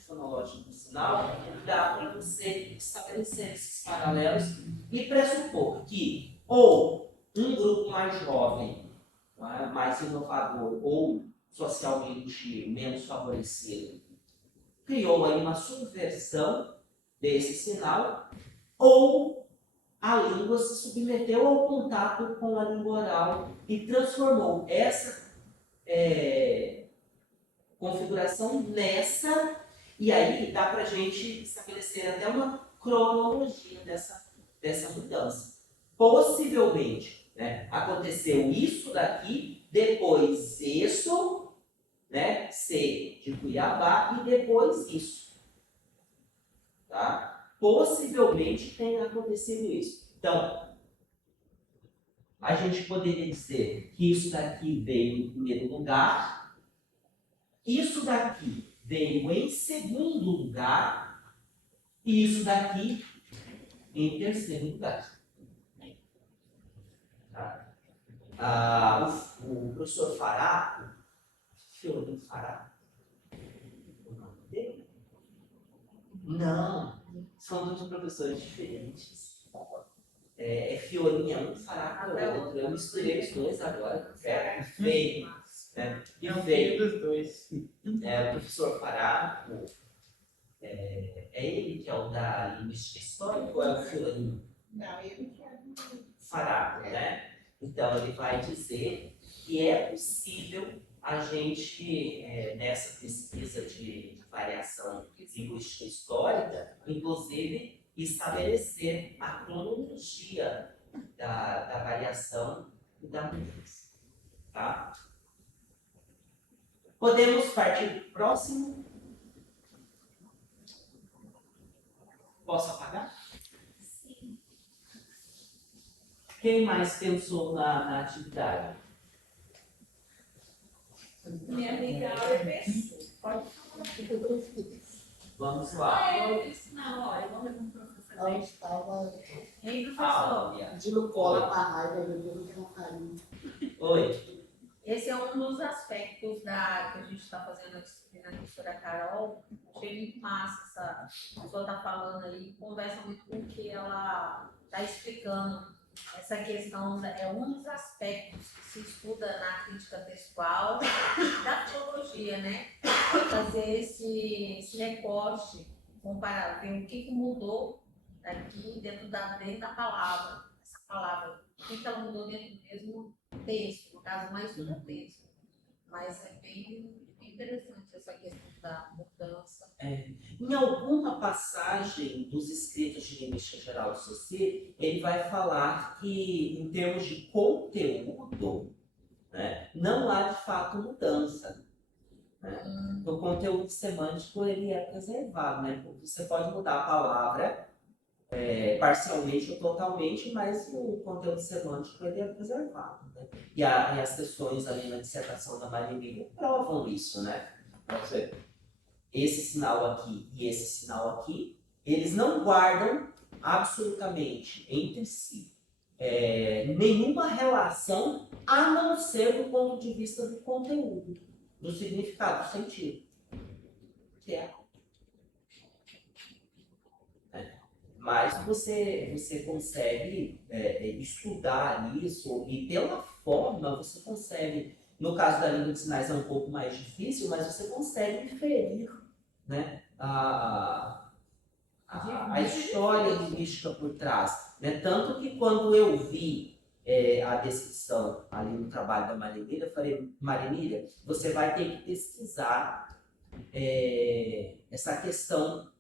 fonológica do sinal, dá para você estabelecer esses paralelos e pressupor que ou um grupo mais jovem, mais inovador ou socialmente menos favorecido criou aí uma subversão desse sinal, ou a língua se submeteu ao contato com a língua oral e transformou essa configuração nessa, e aí dá para a gente estabelecer até uma cronologia dessa mudança. Possivelmente, né, aconteceu isso daqui, depois isso, né, C de Cuiabá, e depois isso. Tá? Possivelmente tenha acontecido isso. Então, a gente poderia dizer que isso daqui veio em primeiro lugar, isso daqui veio em segundo lugar, e isso daqui em terceiro lugar. Tá? O professor Faraco, Fiorino Faraco, o nome dele? Não, são dois professores diferentes. Fiorinha um, Faraco é outro. Eu misturei os dois agora. Veio. E veio dos dois. O professor Faraco, é ele que é o da linguística histórica ou é o Fiorinho? Não, ele que é Faraco, né? Então, ele vai dizer que é possível a gente, nessa pesquisa de variação linguística histórica, inclusive, estabelecer a cronologia da variação e da mudança. Tá? Podemos partir para o próximo? Posso apagar? Sim. Quem mais pensou na atividade? Minha amiga Aura pensou. Pode falar. Vamos lá. Eu disse na hora, eu vou ver com o professor. Ela estava Ei, professor. pedindo cola para a raiva, bebendo com carinho. Oi. Esse é um dos aspectos que a gente está fazendo a disciplina da professora Carol. Achei muito massa essa pessoa está falando aí, conversa muito com o que ela está explicando. Essa questão é um dos aspectos que se estuda na crítica textual da filologia, né? Fazer esse recorte, comparar, ver o que mudou aqui dentro da palavra, essa palavra, o que ela mudou dentro do mesmo texto, no caso, mais do texto. Mas é bem interessante essa questão da mudança. Em alguma passagem dos escritos de linguística geral de Saussure, ele vai falar que, em termos de conteúdo, né, não há de fato mudança. Né? O conteúdo semântico ele é preservado. Né? Você pode mudar a palavra parcialmente ou totalmente, mas o conteúdo semântico ele é preservado. Né? E as questões ali na dissertação da Maria Emília provam isso, né? Por exemplo, esse sinal aqui e esse sinal aqui, eles não guardam absolutamente entre si nenhuma relação a não ser do ponto de vista do conteúdo, do significado, do sentido. Que é. Mas você consegue estudar isso e pela forma você consegue, no caso da língua de sinais é um pouco mais difícil, mas você consegue inferir, né, a história linguística por trás. Né? Tanto que quando eu vi a descrição ali no trabalho da Maria eu falei, Maria, você vai ter que pesquisar essa questão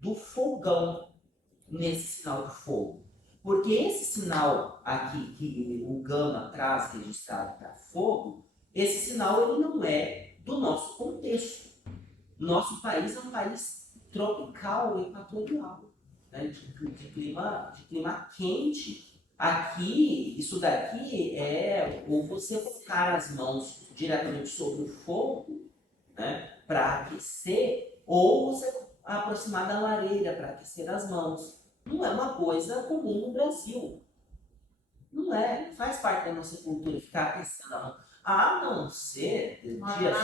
do fogão nesse sinal de fogo. Porque esse sinal aqui que o gama traz registrado para fogo, esse sinal ele não é do nosso contexto. Nosso país é um país tropical, equatorial, né? de clima quente. Aqui, isso daqui é ou você colocar as mãos diretamente sobre o fogo, né, para aquecer, ou você aproximar da lareira para aquecer as mãos. Não é uma coisa comum no Brasil. Não é. Faz parte da nossa cultura ficar aquecendo a mão. A não ser dias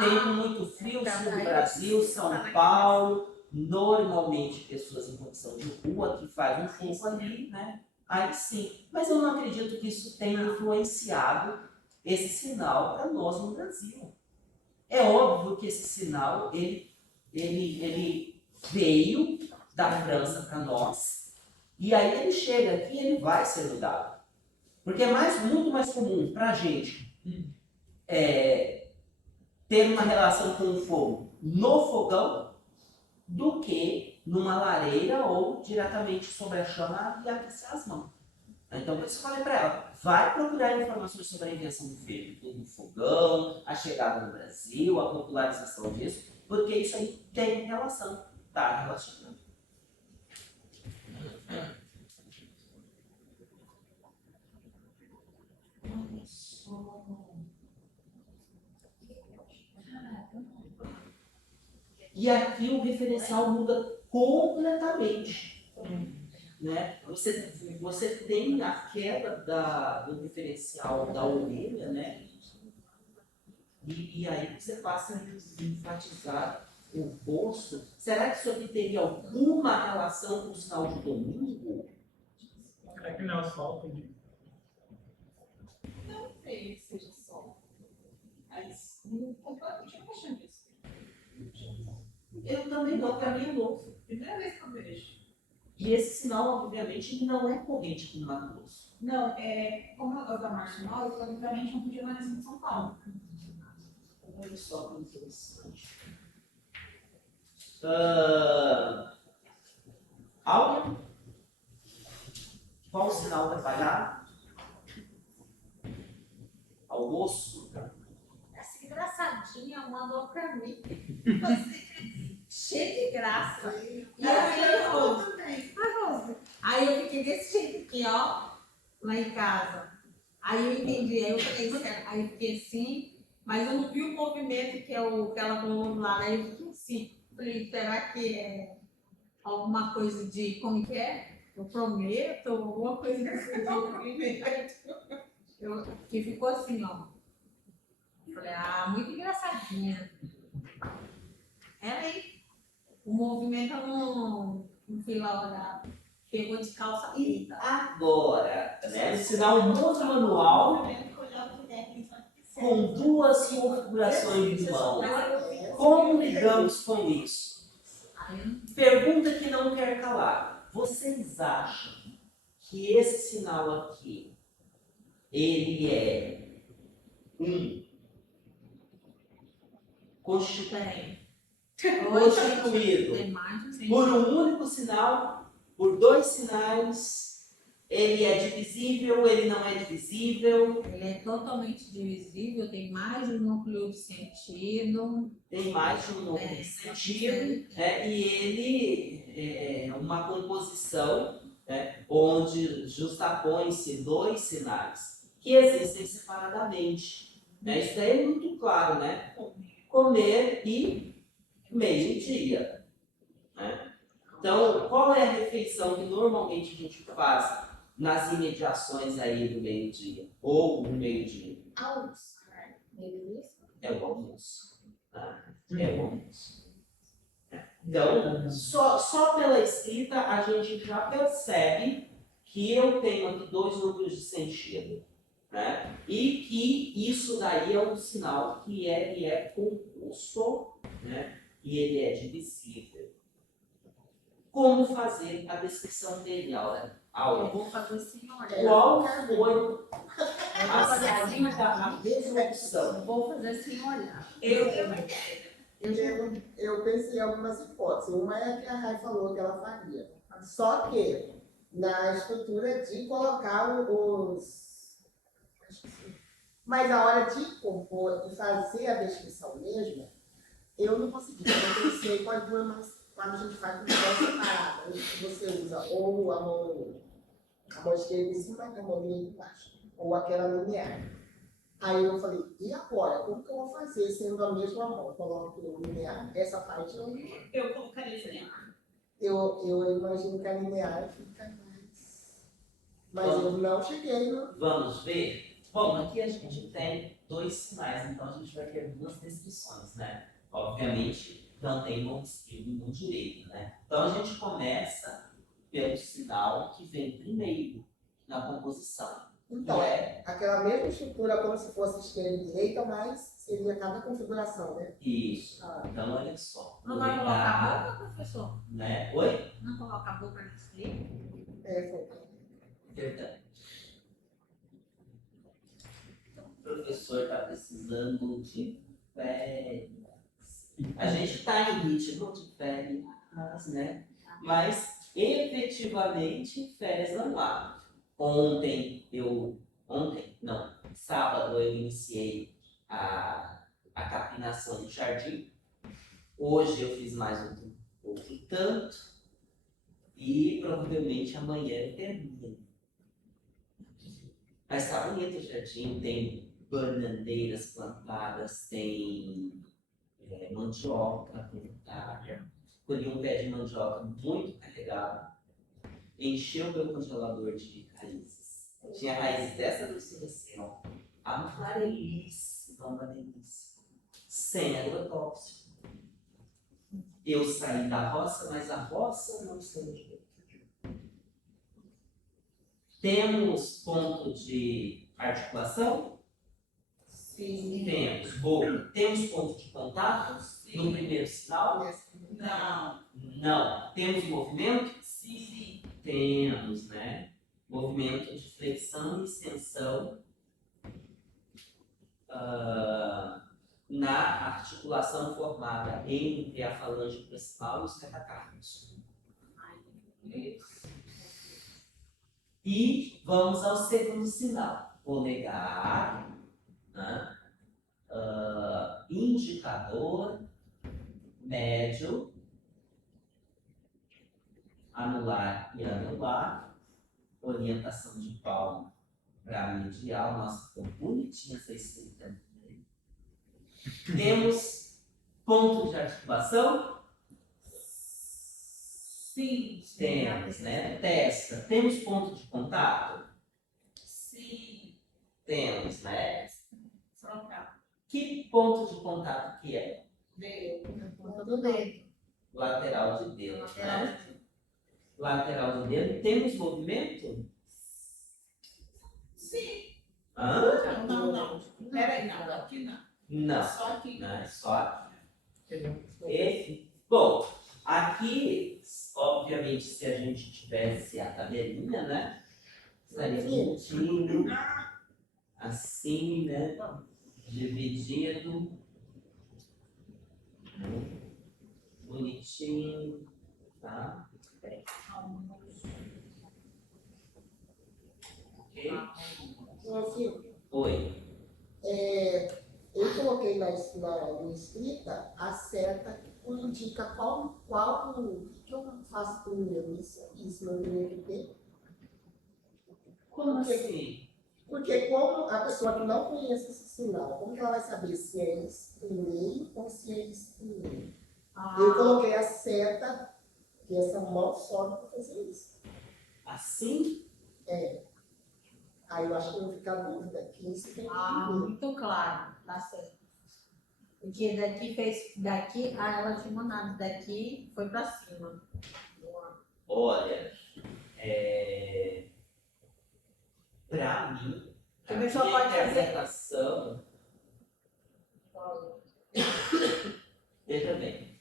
tempo muito frio, sul do Brasil, São Paulo, normalmente pessoas em condição de rua que fazem um fogo ali, né? Aí sim. Mas eu não acredito que isso tenha influenciado esse sinal para nós no Brasil. É óbvio que esse sinal ele veio da França para nós, e aí ele chega aqui e ele vai ser mudado. Porque é muito mais comum para a gente ter uma relação com o fogo no fogão do que numa lareira ou diretamente sobre a chama e aquecer as mãos. Então, por isso eu falei para ela, vai procurar informações sobre a invenção do fogão, a chegada no Brasil, a popularização disso, porque isso aí tem relação, tá relacionado. E aqui o referencial muda completamente. Né? Você tem a queda do referencial da orelha, né? E aí você passa a enfatizar o rosto. Será que isso aqui teria alguma relação com o sinal de domingo? Será que não é o sol? Não creio que seja sol. Mas não completamente não achando isso. Eu também não, para mim é novo. Primeira vez que eu vejo. E esse sinal, obviamente, não é corrente com o Mato Grosso. Não, como eu da Marginal, eu obviamente não podia mais em São Paulo. Olha só que interessante. Áurea? Qual sinal vai falhar? Almoço? Essa engraçadinha mandou pra mim. Cheio de graça. E aí eu fiquei desse jeito aqui, ó, lá em casa. Aí eu entendi, aí eu falei, aí eu fiquei assim, mas eu não vi o movimento que ela falou lá, né? Eu fiquei assim. Falei, será que é alguma coisa de, como que é? Eu prometo, alguma coisa desse tipo. Que ficou assim, ó. Falei, muito engraçadinha. Era aí. O movimento eu não fui lá olhar. Pegou de calça. E agora, né? O sinal muito manual com duas configurações de mão. Como lidamos com isso? Pergunta que não quer calar. Vocês acham que esse sinal aqui, ele é constituído por um único sinal, por dois sinais, ele é divisível, ele não é divisível? Ele é totalmente divisível, tem mais de um núcleo de sentido. Tem mais de um núcleo de sentido, e ele é uma composição, onde justapõem-se dois sinais que existem separadamente. Isso daí é muito claro, né? Comer e meio-dia. Então, qual é a refeição que normalmente a gente faz nas imediações aí do meio-dia, ou no meio-dia. Almoçar. Beleza? É o almoço. Tá? É o almoço. Então, só pela escrita a gente já percebe que eu tenho aqui dois núcleos de sentido. Né? E que isso daí é um sinal que ele é composto, né? E ele é divisível. Como fazer a descrição dele, Aura? Eu vou fazer sem olhar. Qual foi Eu a vou fazer sem saída, olhar. a resolução? Eu vou fazer sem olhar. Eu tenho uma ideia. Eu pensei em algumas hipóteses. Uma é a que a Rai falou que ela faria. Só que na estrutura de colocar os. Mas a hora de compor e fazer a descrição mesmo, eu não consegui. Eu pensei com as duas, quando a gente faz com mão separada, você usa ou a mão esquerda em cima e a mão direita embaixo, ou aquela linear. Aí eu falei, e agora? Como que eu vou fazer sendo a mesma mão? Eu coloco o linear, essa parte Eu colocaria linear. eu imagino que a linear fica mais. Mas eu não cheguei no. Vamos ver? Bom, aqui a gente tem dois sinais, então a gente vai ter duas descrições, né? Obviamente, não tem mão esquerda e mão direita, né? Então a gente começa pelo sinal que vem primeiro na composição. Então, Que é aquela mesma estrutura como se fosse esquerda e direita, mas seria cada configuração, né? isso. Ah, Então, olha só. Não vai colocar a boca, professor? Né? Oi? Não coloca a boca nisso aí? foi. Verdade. O professor está precisando de férias. A gente está em ritmo de férias, né? Mas efetivamente férias não há. Sábado eu iniciei a capinação do jardim. Hoje eu fiz mais outro tanto. E provavelmente amanhã eu termino. Mas está bonito o jardim, tem bananeiras plantadas, tem mandioca plantada. Colhi um pé de mandioca muito carregado. Encheu meu congelador de raízes. Tinha raízes dessa grossura assim, ó. Amarelíssima, uma delícia. Sem agrotóxico. Eu saí da roça, mas a roça não saiu de dentro. Temos ponto de articulação? Sim. Temos. Boa. Temos ponto de contato no primeiro sinal? Não. Não. Temos movimento? Sim. Temos, né? Movimento de flexão e extensão na articulação formada entre a falange proximal e os metacarpos. E vamos ao segundo sinal. Polegar, né? Indicador, médio, anular e anular, orientação de palma para medial. Nossa, ficou bonitinha essa escrita. Temos ponto de articulação? Sim. Temos, né? Testa. Temos ponto de contato? Sim. Temos, né? Trocar. Que ponto de contato que é? Ponta do dedo. Lateral de dedo, Lateral né? Lateral de dedo. Temos movimento? Sim. Hã? Não. Peraí, não. Aqui não. Não. Só aqui. Não, é só aqui. Bom, aqui, obviamente, se a gente tivesse a tabelinha, né? Estaria bonitinho. Assim, né? Dividido. Bonitinho. Tá? Ok? Assim, Oi. eu coloquei na escrita a seta que indica qual que eu faço primeiro. Isso não teria que ter. Como assim? Porque como a pessoa que não conhece esse sinal, como que ela vai saber se é esse primeiro ou se é esse primeiro? Eu coloquei a seta, que essa mão sobe para fazer isso. Assim? Aí eu acho que não fica dúvida aqui, isso tem que Ah, ver. muito claro, tá certo. Porque daqui, ela tinha mandado, daqui foi pra cima. Olha, para mim, Que a a pessoa minha pode fazer- interpretação, veja bem,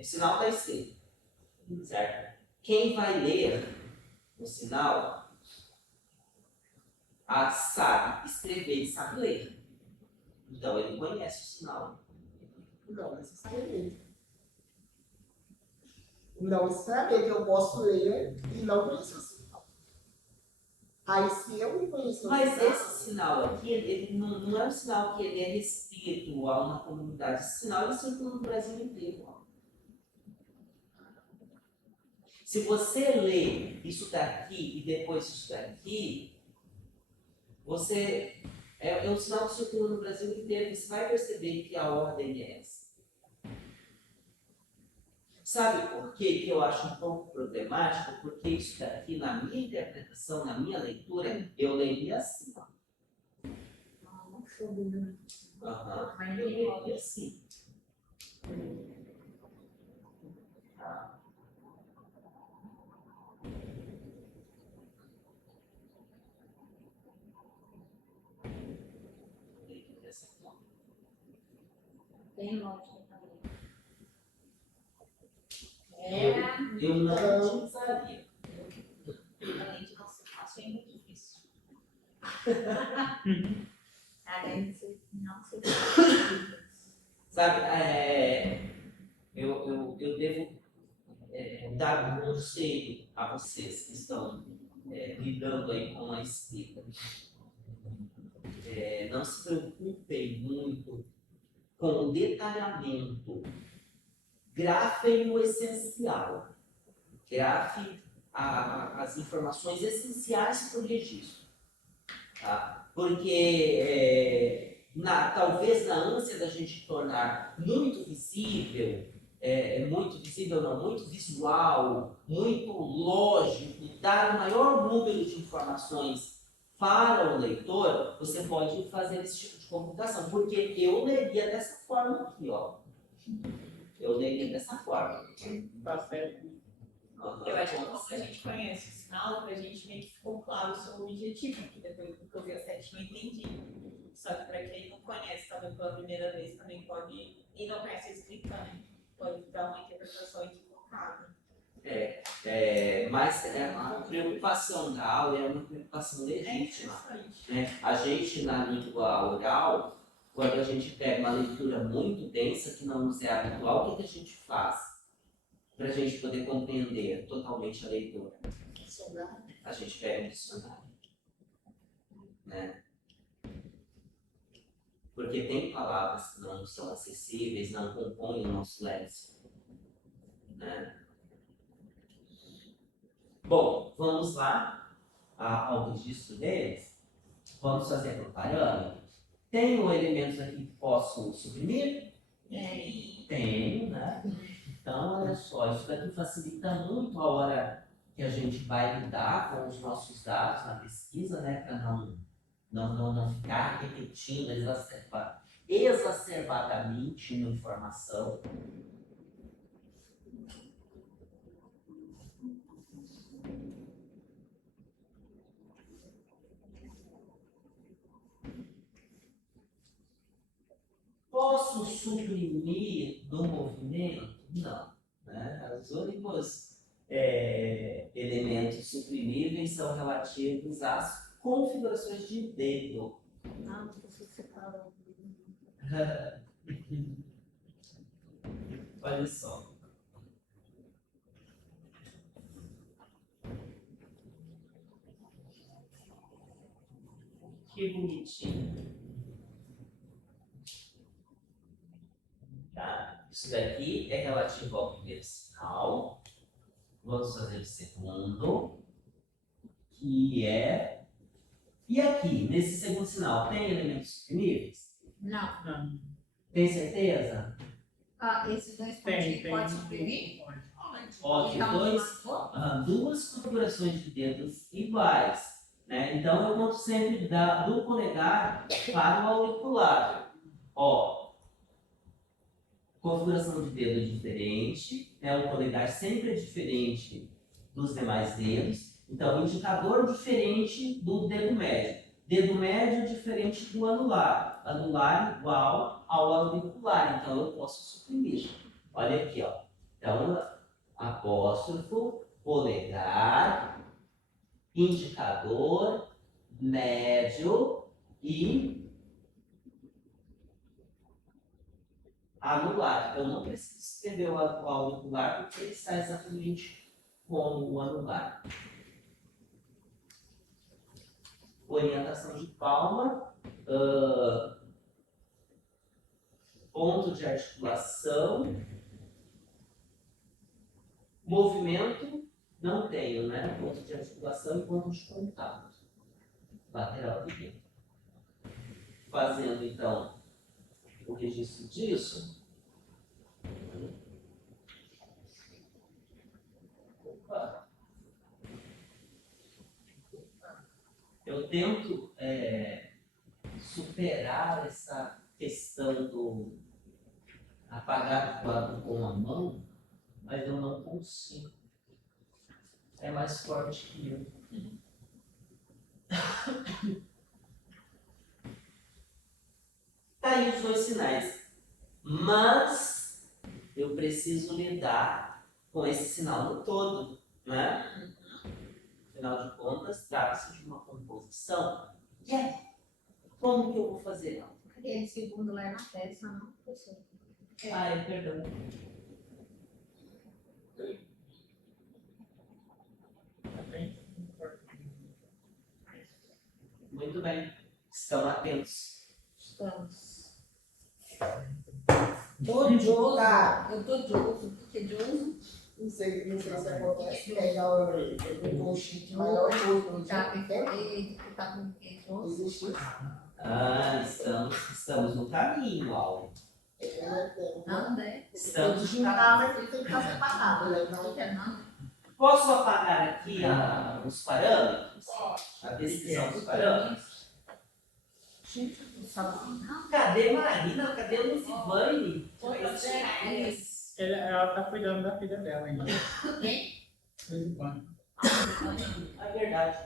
o sinal está escrito, certo? Quem vai ler o sinal sabe escrever e sabe ler. Então ele conhece o sinal. Não necessariamente. Não necessariamente eu posso ler e não conhecer o sinal. Aí se eu não conhecer o Mas sinal, esse sinal aqui, ele não é um sinal que ele é restrito a uma comunidade. Esse sinal ele circula no Brasil inteiro. Ó. Se você lê isso daqui e depois isso daqui, você é um sinal que circula no Brasil inteiro. Você vai perceber que a ordem é essa. Sabe por quê que eu acho um pouco problemático? Porque isso daqui, na minha interpretação, na minha leitura, eu leria assim. Ó. Aham, eu leria assim. Tá. Eu leria dessa forma. Tem lógica também. Eu não utilizaria. Além de não ser fácil, é muito difícil. Além de ser, não ser. Sabe, eu devo dar um conselho a vocês que estão lidando aí com a escrita. Não se preocupem muito com o detalhamento. Grafem o essencial. Grafe as informações essenciais para o registro. Tá? Porque talvez na ânsia da gente tornar muito visível, muito visual, muito lógico, dar o maior número de informações para o leitor, você pode fazer esse tipo de comunicação. Porque eu leria dessa forma aqui, ó. Eu leria dessa forma. Tá certo. Eu acho que quando a gente conhece o sinal, pra gente meio que ficou claro o seu objetivo, porque depois que eu vi a sétima eu entendi. Só que pra quem não conhece também pela primeira vez, também pode, e não conhece a escrita, né? Pode dar uma interpretação equivocada. Mas a preocupação da aula é uma preocupação legítima. interessante. Né? A gente, na língua oral, quando a gente pega uma leitura muito densa, que não nos é habitual, o que a gente faz? Para a gente poder compreender totalmente a leitura. A gente pega um dicionário. Né? Porque tem palavras que não são acessíveis, não compõem o nosso léxico. Né? Bom, vamos lá ao registro deles. Vamos fazer por parâmetros. Tenho elementos aqui que posso suprimir? Tenho, né? Então, olha só, isso daqui facilita muito a hora que a gente vai lidar com os nossos dados na pesquisa, né? Para não ficar repetindo exacerbadamente uma informação. Posso suprimir no movimento? Não. Né? Os únicos elementos suprimíveis são relativos às configurações de dedo. Ah, você separou. Olha só. Que bonitinho. Tá? Isso daqui é relativo ao primeiro sinal. Vamos fazer o segundo, que é... E aqui, nesse segundo sinal, tem elementos suprimíveis? Não. Não. Tem certeza? Ah, esses dois Tem, pontinhos tem. pode suprimir? Pode. Ó, tem duas configurações de dedos iguais, né? Então eu conto sempre do polegar para o auricular. Ó, configuração de dedo diferente, né? O polegar sempre é diferente dos demais dedos. Então, indicador diferente do dedo médio. Dedo médio diferente do anular. Anular igual ao auricular. Então, eu posso suprimir. Olha aqui, ó. Então, apóstrofo, polegar, indicador, médio e anular. Eu não preciso escrever o auricular porque ele está exatamente como o anular. Orientação de palma, ponto de articulação, movimento, não tenho, né? Ponto de articulação e ponto de contato. Lateral direito. Fazendo, então, o registro disso. Opa. Eu tento superar essa questão do apagar o quadro com a mão, mas eu não consigo. É mais forte que eu. Tá aí os dois sinais. Mas eu preciso lidar com esse sinal no todo, né? Afinal de contas, trata-se de uma composição. E aí, como que eu vou fazer? Aquele segundo lá é na testa, não, professor? Ai, perdão. Muito bem. Estão atentos. Estamos. Tô Joso. Tá. Eu tô Joso. O que é Joso? Não sei se acontece, pegar um colchite maior e outro. Tá perfeito, tá com o que? Joso? Existe isso. Ah, estamos no caminho, Aula. Não, né? Estamos no juntar, caminho. mas tem que ficar separado, né? Não quer não. Posso apagar aqui os parâmetros? A descrição dos parâmetros? Gente, eu tô falando. Não, Cadê Marina? Cadê Lucivane? pois é. Isso. Ela tá cuidando da filha dela ainda. Quem? É verdade.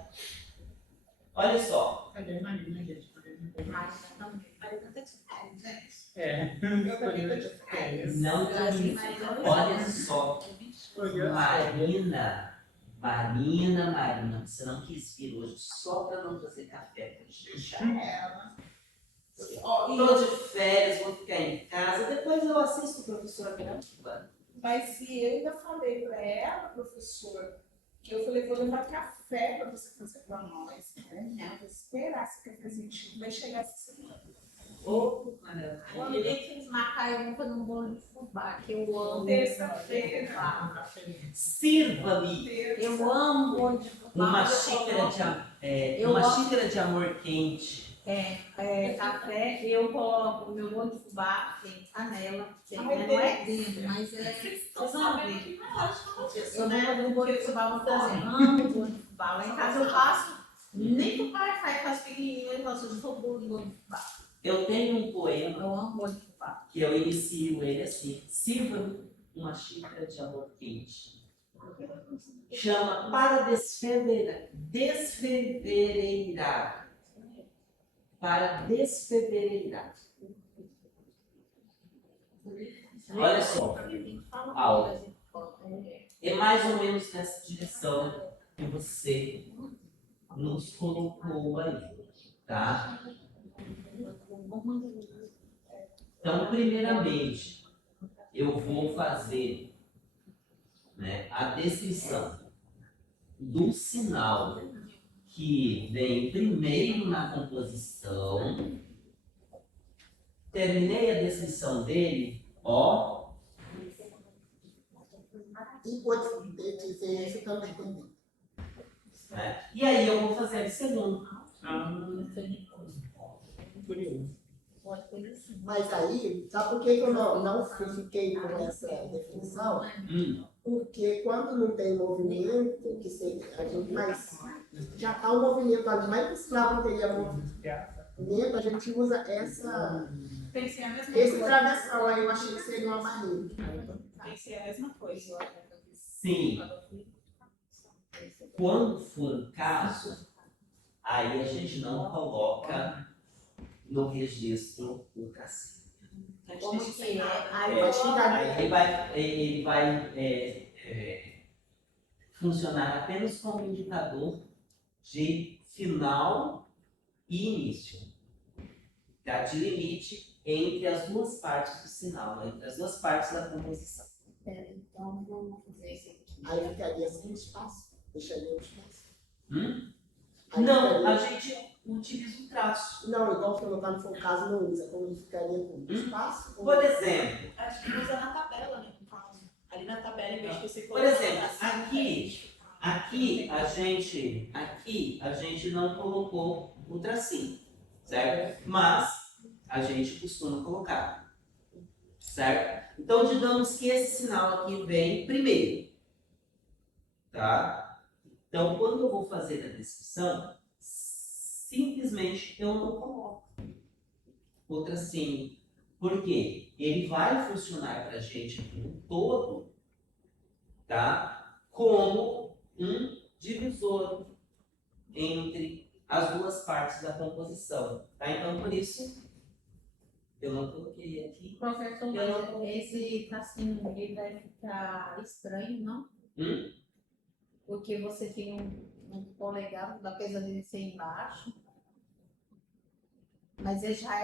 Olha só. Cadê a Marina, gente? Mas também. É. Eu também tô de férias. Não tem. Olha só. Marina, você não quis vir hoje só para não fazer café pra gente. Ela. Tô de férias, vou ficar em casa, depois eu assisto o professor Miranda. Mas se eu ainda falei para ela, professor, eu falei, vou levar café para você fazer para nós. Não, vou esperar esse cafezinho vai chegar essa semana. Ô, Eu queria que eles marcaram eu vou fazer um bolo de fubá, que eu amo. Terça-feira. Fubá. sirva-me Eu amo bolo de fubá. uma Eu gosto. xícara de amor quente. Café, eu coloco o meu bolo de fubá, tem canela, tem, Ai, não é delícia. dentro, mas vocês vão sabendo ver. que não é disso, Eu vou né? fazer o bolo de fubá, vou fazer. Amo bolo de fubá. Lá em casa eu faço, nem pro pai faz, faz pequenininho, eu gosto de bolo de fubá. Eu tenho um poema Eu amo bolo de fubá. que eu inicio ele assim: sirva-me uma xícara de amor quente. Chama para desfevereirar. Para desfevereirar. Olha só, aula. É mais ou menos nessa direção que você nos colocou aí, tá? Então, primeiramente, eu vou fazer, né, a descrição do sinal que vem primeiro na composição. Terminei a descrição dele, ó. E pode dizer isso também. E aí eu vou fazer a segunda. Curioso. Pode coisa assim. Mas aí, sabe por que que eu não fiquei com essa definição? Porque quando não tem movimento, que seria, a gente já está o movimento ali, mas que sinal não teria movimento, a gente usa Tem que ser a mesma esse coisa. travessão aí, eu achei que seria uma marreta. Tem que ser a mesma coisa. Sim. Quando for o caso, aí a gente não coloca no registro o tracinho. Como que é? Aí vai chegar Aí ele vai funcionar apenas como indicador de final e início, tá? De limite entre as duas partes do sinal, né? Entre as duas partes da composição. Então, vamos fazer isso aqui. Aí ficaria sem espaço, deixaria o espaço. Aí Não, ficaria- a gente utiliza um traço. Não, igual falou, quando for o caso, não usa, como ele ficaria com espaço. Por exemplo, Acho que usa na tabela, né? No caso. Ali na tabela, em vez de você Por colocar exemplo, assim, aqui a gente não colocou o tracinho, certo? Mas a gente costuma colocar, certo? Então, digamos que esse sinal aqui vem primeiro, tá? Então, quando eu vou fazer a descrição, simplesmente eu não coloco o tracinho. Por quê? Ele vai funcionar para a gente como um todo, tá? Como um divisor entre as duas partes da composição, tá? Então, por isso, eu não coloquei aqui. Professor, mas esse tracinho ele vai ficar estranho, não? Porque você tem um polegar, apesar de ser embaixo. Mas ele já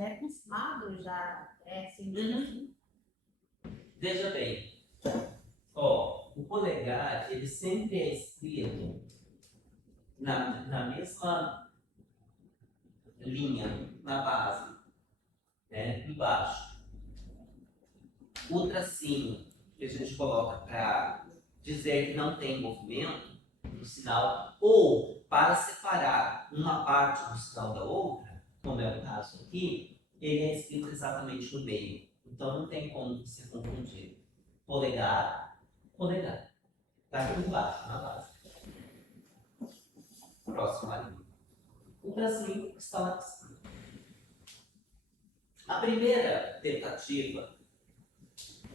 é acostumado, já é assim. Veja bem, ó, o polegar, ele sempre é escrito na mesma linha, na base, né, embaixo. O tracinho que a gente coloca para dizer que não tem movimento no sinal, ou para separar uma parte do sinal da outra, como é o caso aqui, ele é escrito exatamente no meio. Então não tem como se confundir. Polegar, polegar. Está aqui embaixo, na base. Próximo ali. O tracinho está lá em cima. A primeira tentativa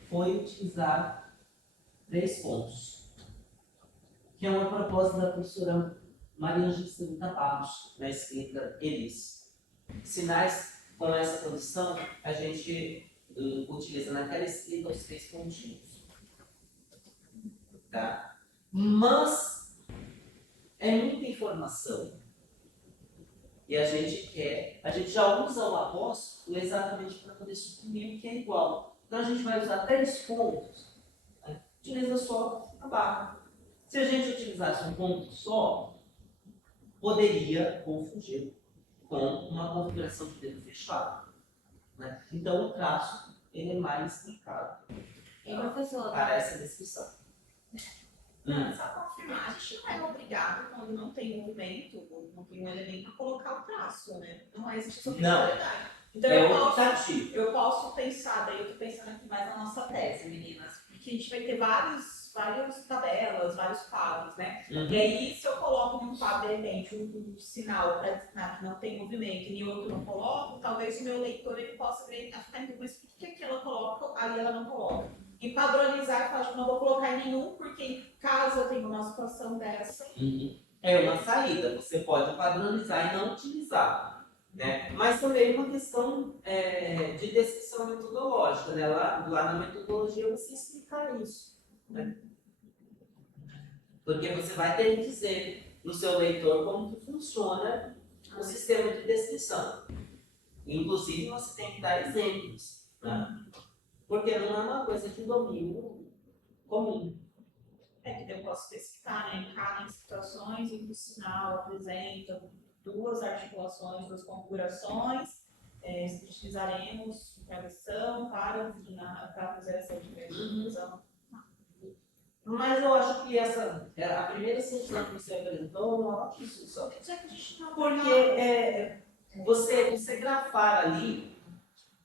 foi utilizar 3 pontos, que é uma proposta da professora Maria Juscelina Barros, na escrita Elis. Sinais com essa condição, a gente utiliza naquela escrita os 3 pontinhos. Tá? Mas é muita informação. E a gente já usa o apóstrofo exatamente para poder suprimir o que é igual. Então a gente vai usar 3 pontos, né? Utiliza só a barra. Se a gente utilizasse um ponto só, poderia confundir com uma configuração de dedo fechado, né? Então o traço ele é mais explicado E professor, para essa descrição. Não, só confirmar, a gente não é obrigado, quando não tem movimento, ou não tem um elemento, a colocar o traço, né? Não existe essa possibilidade. Então É eu optativo. posso pensar, daí eu tô pensando aqui mais na nossa tese, meninas, porque a gente vai ter várias tabelas, vários quadros, né? E aí, se eu coloco em um quadro, de repente, um sinal para designar que não tem movimento e em outro não coloco, talvez o meu leitor ele possa ficar em dúvida, mas por que aqui ela coloca, aí ela não coloca? E padronizar, eu acho que não vou colocar em nenhum, porque caso eu tenha uma situação dessa. É uma saída, você pode padronizar e não utilizar, né? Mas também uma questão de descrição metodológica, né? Lá na metodologia você explicar isso, né? Porque você vai ter que dizer no seu leitor como que funciona o sistema de descrição. Inclusive você tem que dar exemplos, né? Porque não é uma coisa de domínio comum. Que eu posso especificar, né? Cada situações em que o sinal apresenta 2 articulações, 2 configurações, utilizaremos travessão para fazer essa diferenciação. Mas eu acho que a primeira solução que você apresentou é uma ótima solução. Já que a gente não Porque Você grafar ali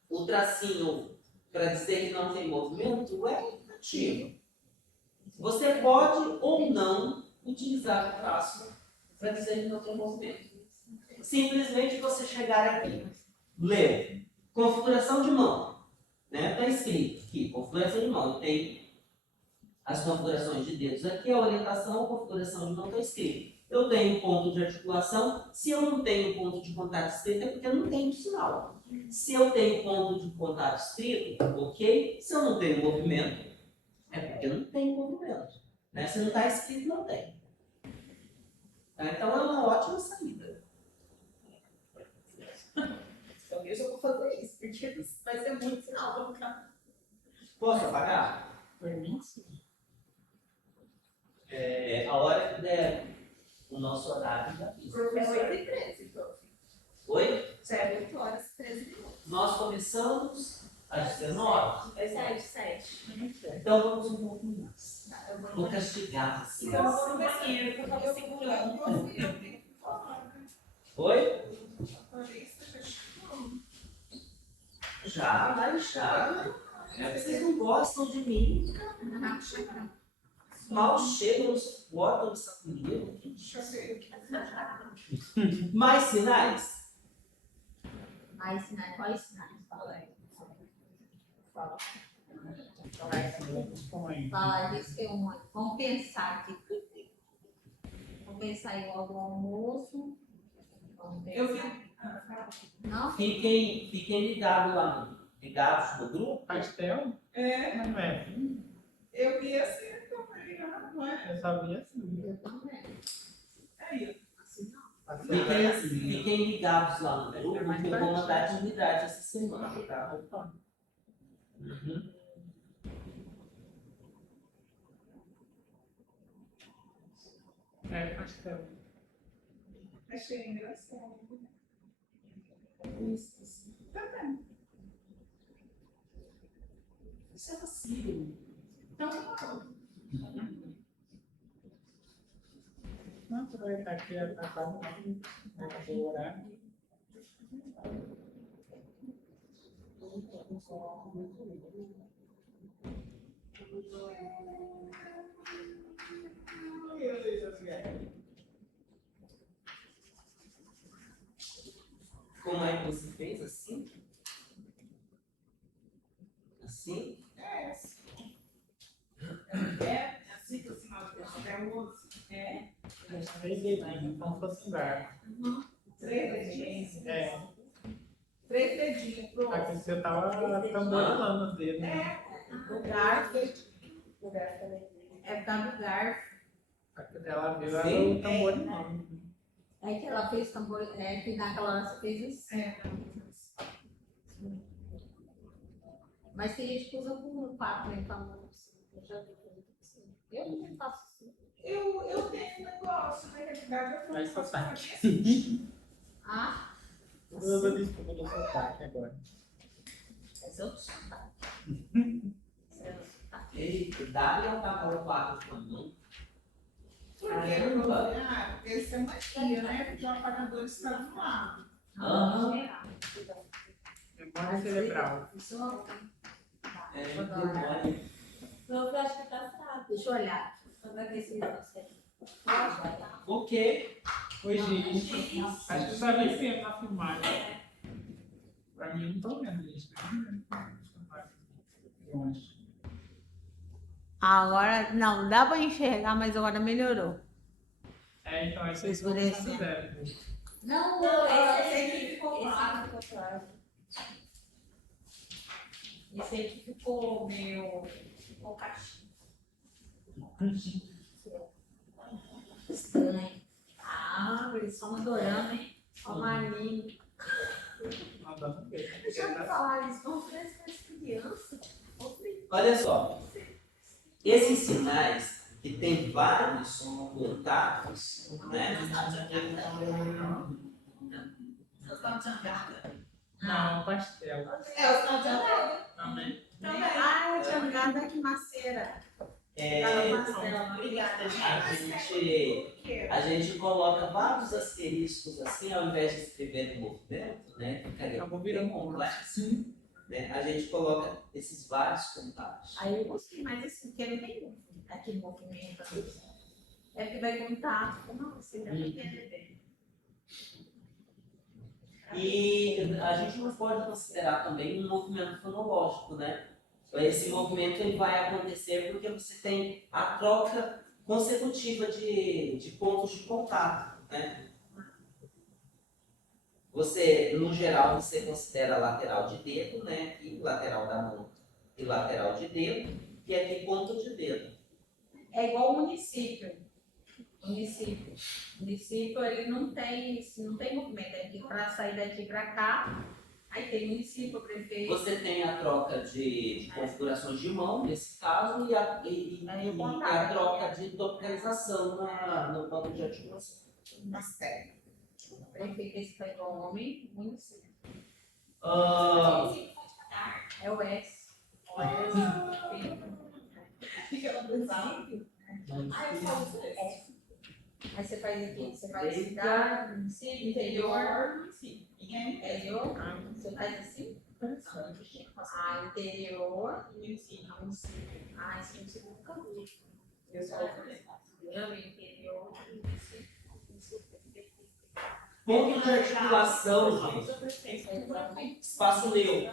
o tracinho para dizer que não tem movimento é indicativo. Você pode ou não utilizar o traço para dizer que não tem movimento. Simplesmente você chegar aqui, ler configuração de mão, né? Está escrito aqui, configuração de mão. Tem as configurações de dedos aqui, a orientação, a configuração de mão está escrito. Eu tenho ponto de articulação. Se eu não tenho ponto de contato escrito, é porque eu não tenho sinal. Se eu tenho ponto de contato escrito, ok. Se eu não tenho movimento, é porque eu não tenho movimento. Né? Se não está escrito, não tem. Tá? Então é uma ótima saída. Então eu já vou fazer isso, porque vai ser muito sinal para ficar. Posso apagar? Por mim, sim. A hora que der o nosso horário já fiz. É 8h13, então. Oi? Já é 8h13. Nós começamos às 19. É 7. Então vamos um pouco mais. Vou castigar você. Então, eu vou no banheiro, porque eu tava segurando. Oi? Já, vai já. É, vocês não gostam de mim. Mal chegam, não suportam me sacudir. Deixa eu ver aqui. Mais sinais? Mais sinais, quais sinais? Fala aí. Fala. Fala, diz que uma. Vamos pensar aqui. Vamos pensar em logo o almoço. Vamos Eu vi. pensar. Não? Fiquem ligados lá. Ligados no grupo. Pastel? É, Não é? eu vi assim também, não é? Eu só vi assim. Eu também. Aí, Assim não. Fiquem ligados lá no grupo, porque eu vou mandar atividade essa semana, tá? Uhum. É, pastel. achei engraçado. Isso. Também. Isso é possível. Então, tá. Não, aproveitar que a casa não o horário. Como é que você fez? Assim? Assim? É assim que o sinal de Deus é o outro. É. Os 3 dedinhos, como se fosse um garfo. 3 dedinhos. É. 3 dedinhos pro outro. Aqui você tava tamborilando os dedos. Né? O garfo. É por causa do garfo. Aqui ela viu era Sim. o tamborilando. É que ela fez tambor. É que naquela hora você fez isso. É. Mas tem gente que usa com 4, né? Então, eu já vi fazer assim. Eu não faço assim. Eu tenho um negócio, na realidade, eu Mas faço sotaque. Ah, Usa desculpa do sotaque agora. esse é outro sotaque. Esse é outro sotaque. Eita, dá pra apagar o quadro com a mão. Porque esse é mania, né? Porque o apagador está do lado. Memória cerebral. Isso não. É, demora. Eu acho que tá fraco. Deixa eu olhar. Vou ver esse negócio aqui. Ok. Oi, gente. Acho que só nem tempo na filmagem. Pra mim, não tô vendo isso. Longe. Agora, não, dá pra enxergar, mas agora melhorou. É, então, esse Vocês é o merecem. zero. Não, Esse aqui ficou meio. Ficou caixinha. estranho. Ah, eles estão adorando, hein? Ó, Marinho. Mandando beijo. Deixa eu falar isso, vamos ver se as crianças. Olha só. Esses sinais que tem vários contatos, né? Não, pastel. É o sinal de alerta. Também. Ah, é jangada que maceira. Obrigada, a gente. gente coloca vários asteriscos assim, ao invés de escrever no movimento, né? Ficaria Acabou bem virando complexo. Né? A gente coloca esses vários contatos. Aí eu gostei mais assim, porque não tem aquele movimento. É que vai contar, como você já entende bem. E a gente não pode considerar também um movimento fonológico, né? Esse movimento ele vai acontecer porque você tem a troca consecutiva de pontos de contato, né? Você, no geral, você considera lateral de dedo, né? E lateral da mão e lateral de dedo, e aqui ponto de dedo. É igual o município. Município, ele não tem movimento. É para sair daqui para cá, aí tem município, prefeito. Você tem a troca de configurações de mão, nesse caso, e a troca de localização no plano de articulação. Prefeito, esse foi o homem, município. Ah, É o S. Aí você faz aqui, você faz cidade, município, interior. Interior, você faz assim? Ah, interior. Ah, esse município nunca vi. Eu, interior, ponto de articulação, gente. Espaço neutro.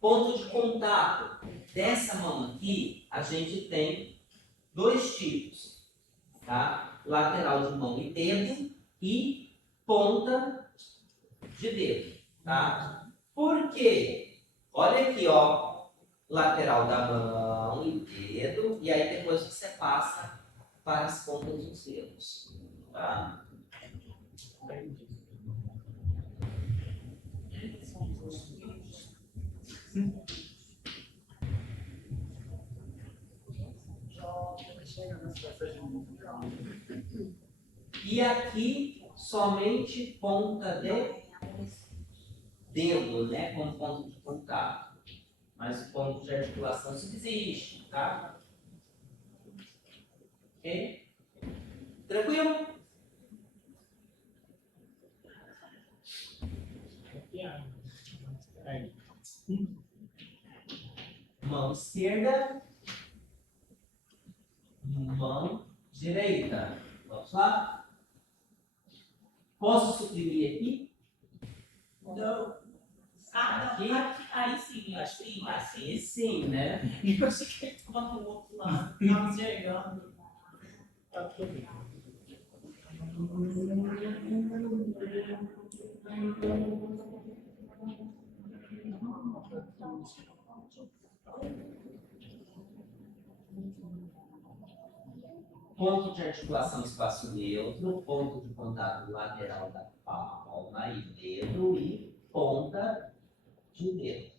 Ponto de contato. Dessa mão aqui, a gente tem dois tipos, tá? Lateral de mão e dedo e ponta de dedo, tá? Por quê? Olha aqui, ó, lateral da mão e dedo, e aí depois você passa para as pontas dos dedos, tá? E aqui, somente ponta de dedo, né? Como ponto de contato. Mas o ponto de articulação subsiste, tá? Ok? Tranquilo? Mão esquerda. Mão direita. Vamos lá? Posso suprimir aqui? Não. Aqui? Aí sim, Aqui sim, né? Eu achei que ele estava no outro lado. Estava enxergando. Ponto de articulação espaço neutro, ponto de contato lateral da palma e dedo e ponta de dedo.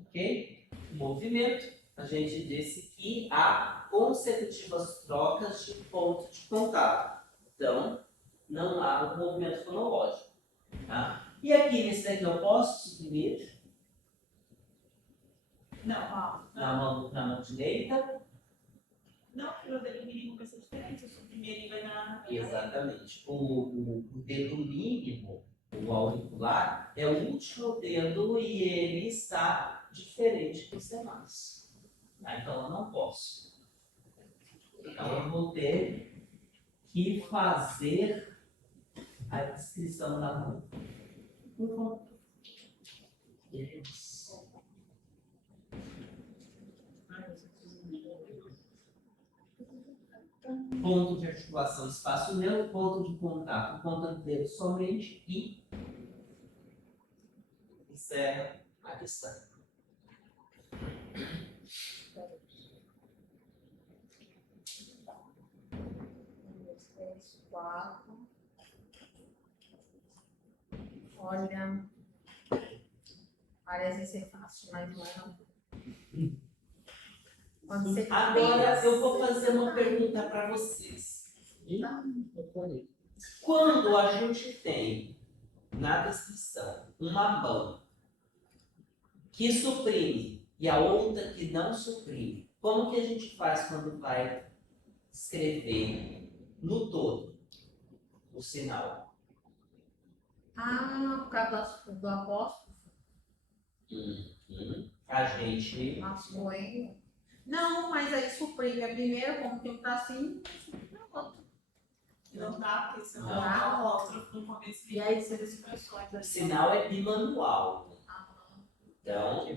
Ok? Movimento, a gente disse que há consecutivas trocas de ponto de contato. Então, não há um movimento fonológico. Tá? E aqui nesse daqui eu posso suprimir Não, na mão direita. não, porque o dedo mínimo vai ser diferente. O primeiro vai na. Exatamente. O dedo mínimo, o auricular, é o último dedo e ele está diferente dos demais. Tá? Então eu não posso. Então eu vou ter que fazer a descrição na mão. Por favor. Yes. Ponto de articulação, espaço neutro, ponto de contato, ponta de dedo somente e encerra a questão. 4. Olha, parece ser fácil, mas não é não. Quando você Agora eu vou fazer uma pergunta para vocês. Quando a gente tem na descrição uma mão que suprime e a outra que não suprime. Como que a gente faz quando vai escrever no todo o sinal? Ah, por causa do apóstrofo. A gente Masculino. Não, mas aí suprime a primeira, como tem um tracinho, suprime a outra. Não dá, porque senão Não. dá um apóstrofo no começo E aí você expressões o sinal é bimanual. Ah, Então,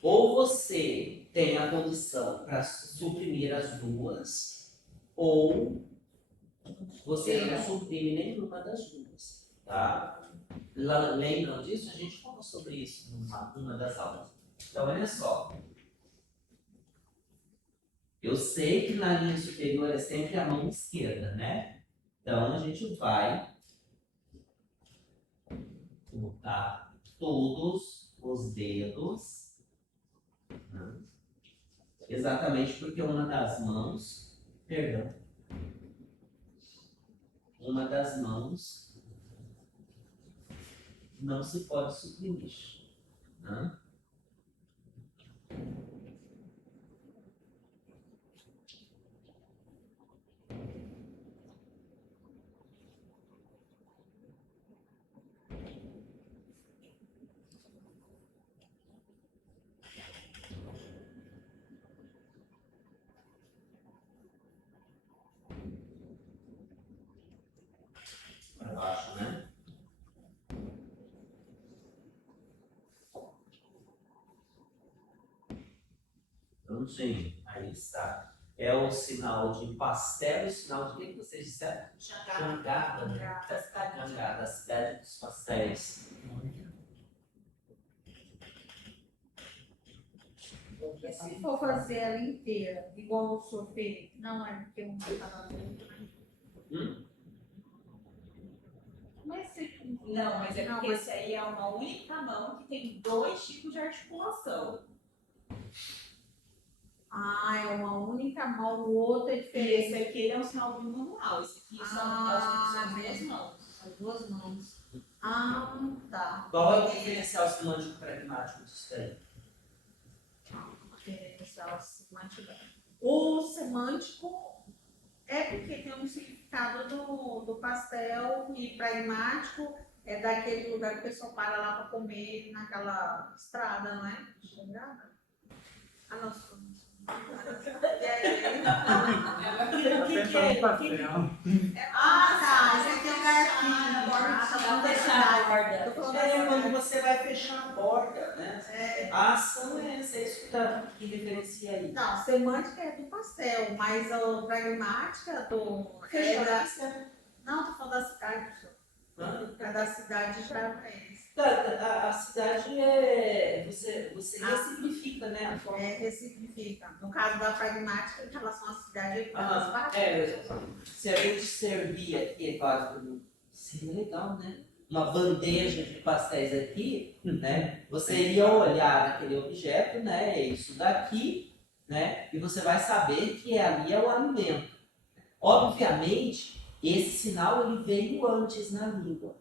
ou você tem a condição para suprimir as duas, ou você não suprime nenhuma das duas, tá? Lembram disso? A gente falou sobre isso numa das aulas. Então, olha só. Eu sei que na linha superior é sempre a mão esquerda, né? Então, a gente vai botar todos os dedos, né? Exatamente porque uma das mãos, perdão, uma das mãos não se pode suprimir, né? Para baixo, né? Então, sim, aí está. É o sinal de pastel e o sinal de o que vocês disseram? Jangada, né? Jangada, a cidade dos pastéis. E se for fazer ela inteira, igual o senhor fez, não é porque um tá Mas se... Não, mas é Não, porque mas- esse aí é uma única mão que tem dois tipos de articulação. Ah, é uma única mão, o outro é E diferente. esse aqui ele é um sinal bimanual. Esse aqui são as duas mãos. As duas mãos. Ah, tá. Qual é o diferencial semântico pragmático disso daí? Diferencial semântico. O semântico é porque tem um significado do pastel e pragmático é daquele lugar que o pessoal para lá para comer naquela estrada, não é? Estrada? Ah, não. E aí? O que é? Ah, tá. Esse aqui é o garfinho. Tá falando da cidade. Tô falando da É cidade. quando você vai fechar a borda, né? A ação é essa, é isso que diferencia aí. Não, semântica é do pastel, mas a pragmática do. É da... Não, tô falando da cidade, senhor. Hã? A da cidade já é isso. A cidade é. Você ressignifica, né? A forma. É, ressignifica. No caso da pragmática, em relação à cidade, Ah, se a gente servir aqui, é claro, seria legal, né? Uma bandeja de pastéis aqui, né? Você iria olhar aquele objeto, né? Isso daqui, né? E você vai saber que ali é o alimento. Obviamente, esse sinal ele veio antes na língua.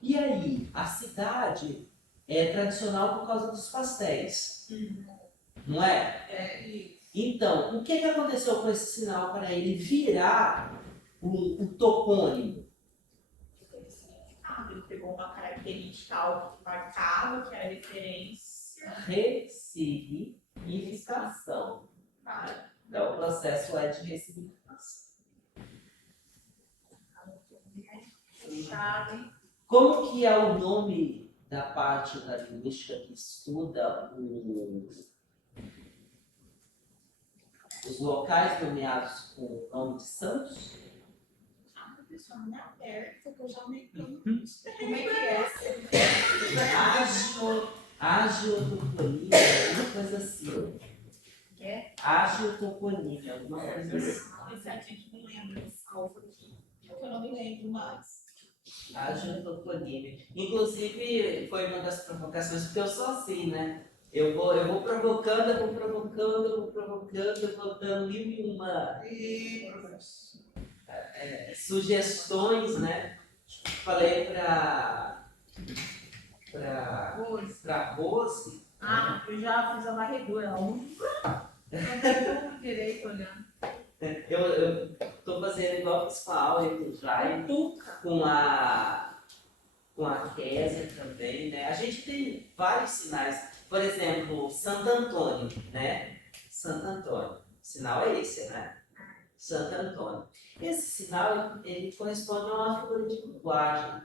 E aí, a cidade é tradicional por causa dos pastéis, não é? É isso. Então, o que aconteceu com esse sinal para ele virar o topônimo? Ele pegou uma característica algo que marcava, que era referência. Ressignificação. Então, o processo é de ressignificação. Como que é o nome da parte da linguística que estuda os locais nomeados com o nome de santos? Pessoal, não é aberta, que eu já me Como é que é? Agiotoponímia, alguma coisa assim. É? Agiotoponímia, alguma coisa assim. Esse a gente não lembra do salvo aqui. Eu não me lembro mais. Agiotoponímia. Inclusive, foi uma das provocações, porque eu sou assim, né? Eu vou provocando, eu vou dando mil e uma sugestões, né? Falei para Rose Ah, eu já fiz a varredura. Não tem tudo direito olhando. Eu tô fazendo igual fiz com a Aula e com o Jaime, com a Kézia também, né? A gente tem vários sinais. Por exemplo, Santo Antônio, né? Santo Antônio. O sinal é esse, né? Santo Antônio. Esse sinal, ele corresponde a uma figura de linguagem,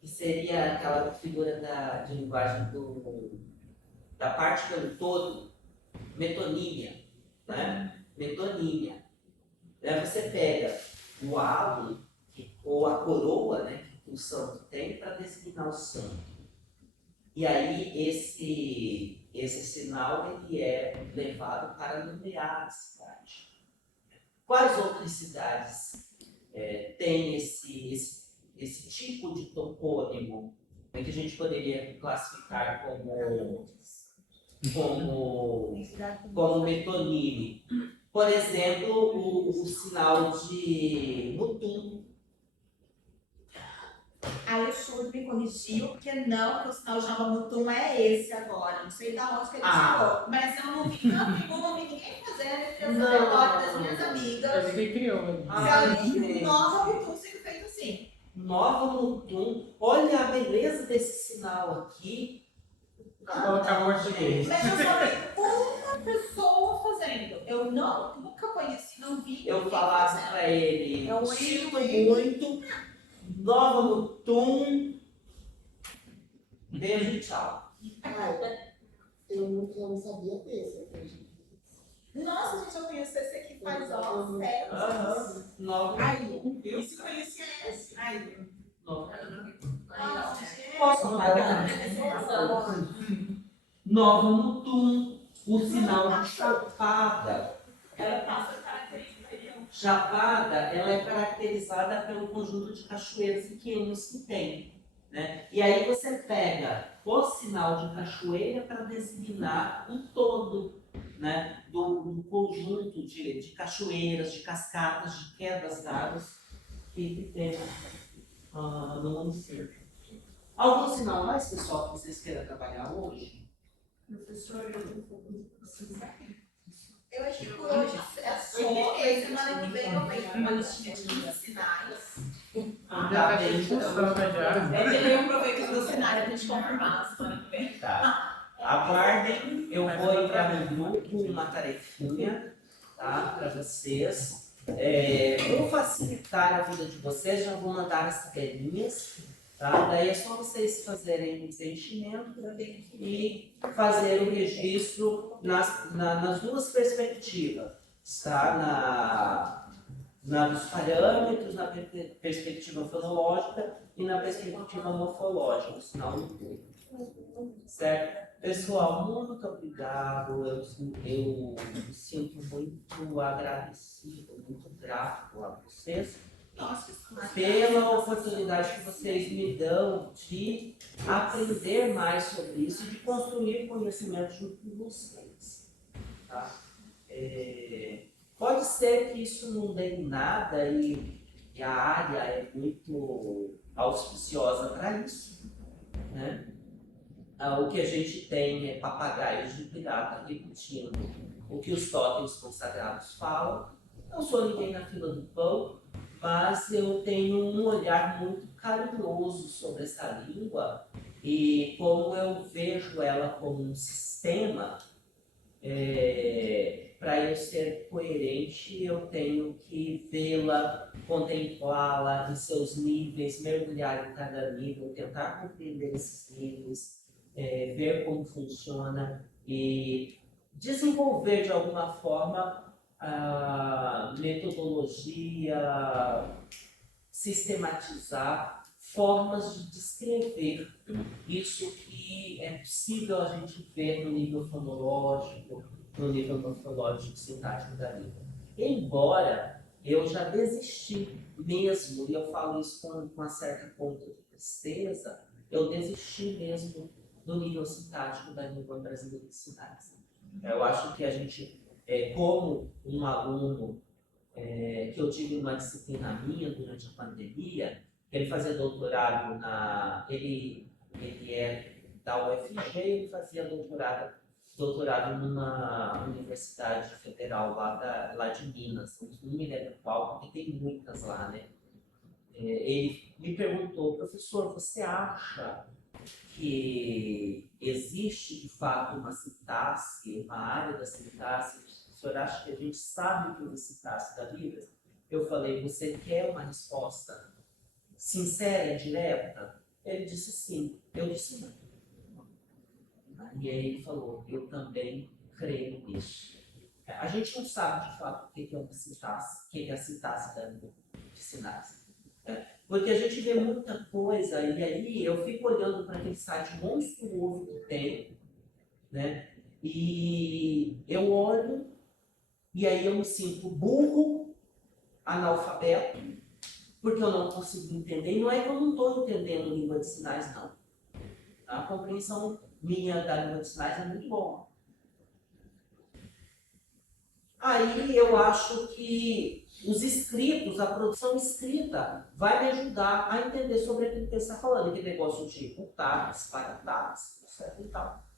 que seria aquela figura de linguagem da parte pelo todo, metonímia, né? Metonímia. Aí você pega o halo, ou a coroa, né, que o santo tem, para designar o santo. E aí esse sinal ele é levado para nomear a cidade. Quais outras cidades têm esse tipo de topônimo que a gente poderia classificar como metonímio? Por exemplo, o sinal de Mutum. Aí o Schultz me corrigiu que não, que o sinal de Nova Mutum é esse agora. Não sei da onde que ele tirou. Mas eu não vi ninguém fazendo esse repertório das minhas amigas. Ele que criou. Se Nova Mutum sendo feito assim. Nova Mutum. Olha a beleza desse sinal aqui. Colocar português. Mas eu só vi uma pessoa fazendo. Eu nunca conheci, não vi. Eu falava para ele, É um sinto erro. muito, Nova Mutum, beijo e tchau. Eu não sabia desse. Eu acredito. Nossa, gente, eu conheço esse aqui faz séculos. Nova Aí, eu se conhecia esse. Aí, Nova. ah, Posso apagar? Nova Mutum, o sinal de Chapada. Ela passa característica. Chapada, ela é caracterizada pelo conjunto de cachoeiras e cânions que tem, né? E aí você pega o sinal de cachoeira para designar um todo, né? Do conjunto de cachoeiras, de cascatas, de quedas d'água que tem no município. Algum sinal mais, pessoal, que vocês queiram trabalhar hoje? professor, Eu acho que por hoje é só. Semana que vem eu venho com uma listinha de 15 sinais. Já tá bem funcionando já. Eu aproveito os meus sinais pra gente confirmar na semana que vem. Tá. Aguardem, eu vou enviar no grupo uma tarefinha, tá? Para vocês. Vou facilitar a vida de vocês, já vou mandar as tabelinhas, tá? Daí é só vocês fazerem o preenchimento e fazer o registro nas duas perspectivas, tá? Nos parâmetros, na perspectiva fonológica e na perspectiva morfológica, o sinal do corpo. Certo? Pessoal, muito obrigado. Eu me sinto muito agradecido, muito grato a vocês pela oportunidade que vocês me dão de aprender mais sobre isso e de construir conhecimento junto com vocês. Tá? Pode ser que isso não dê em nada e a área é muito auspiciosa para isso, né? O que a gente tem é papagaios de pirata repetindo o que os totens consagrados falam. Não sou ninguém na fila do pão, mas eu tenho um olhar muito carinhoso sobre essa língua e como eu vejo ela como um sistema, para eu ser coerente, eu tenho que vê-la, contemplá-la em seus níveis, mergulhar em cada nível, tentar compreender esses níveis, ver como funciona e desenvolver de alguma forma a metodologia, sistematizar formas de descrever isso que é possível a gente ver no nível fonológico, no nível morfológico e sintático da língua. Embora eu já desisti mesmo, e eu falo isso com uma certa ponta de tristeza, eu desisti mesmo do nível sintático da língua brasileira de sinais. Eu acho que a gente, como um aluno que eu tive uma disciplina minha durante a pandemia, ele fazia doutorado ele é da UFG, ele fazia doutorado numa universidade federal lá de Minas, não me lembro qual, porque tem muitas lá, né? Ele me perguntou, professor, você acha que existe de fato uma sintaxe, uma área da sintaxe? O senhor acha que a gente sabe o que é a sintaxe da Libras? Eu falei, você quer uma resposta sincera e direta? Ele disse sim, eu disse não. E aí ele falou, eu também creio nisso. A gente não sabe de fato o que é uma sintaxe, o que é a sintaxe da língua de sinais. Porque a gente vê muita coisa, e aí eu fico olhando para aquele site monstruoso que tem, né? E eu olho, e aí eu me sinto burro, analfabeto, porque eu não consigo entender. E não é que eu não estou entendendo língua de sinais, não. A compreensão minha da língua de sinais é muito boa. Aí eu acho que os escritos, a produção escrita, vai me ajudar a entender sobre aquilo que ele está falando, aquele negócio de contatos, paratats, etc e tal.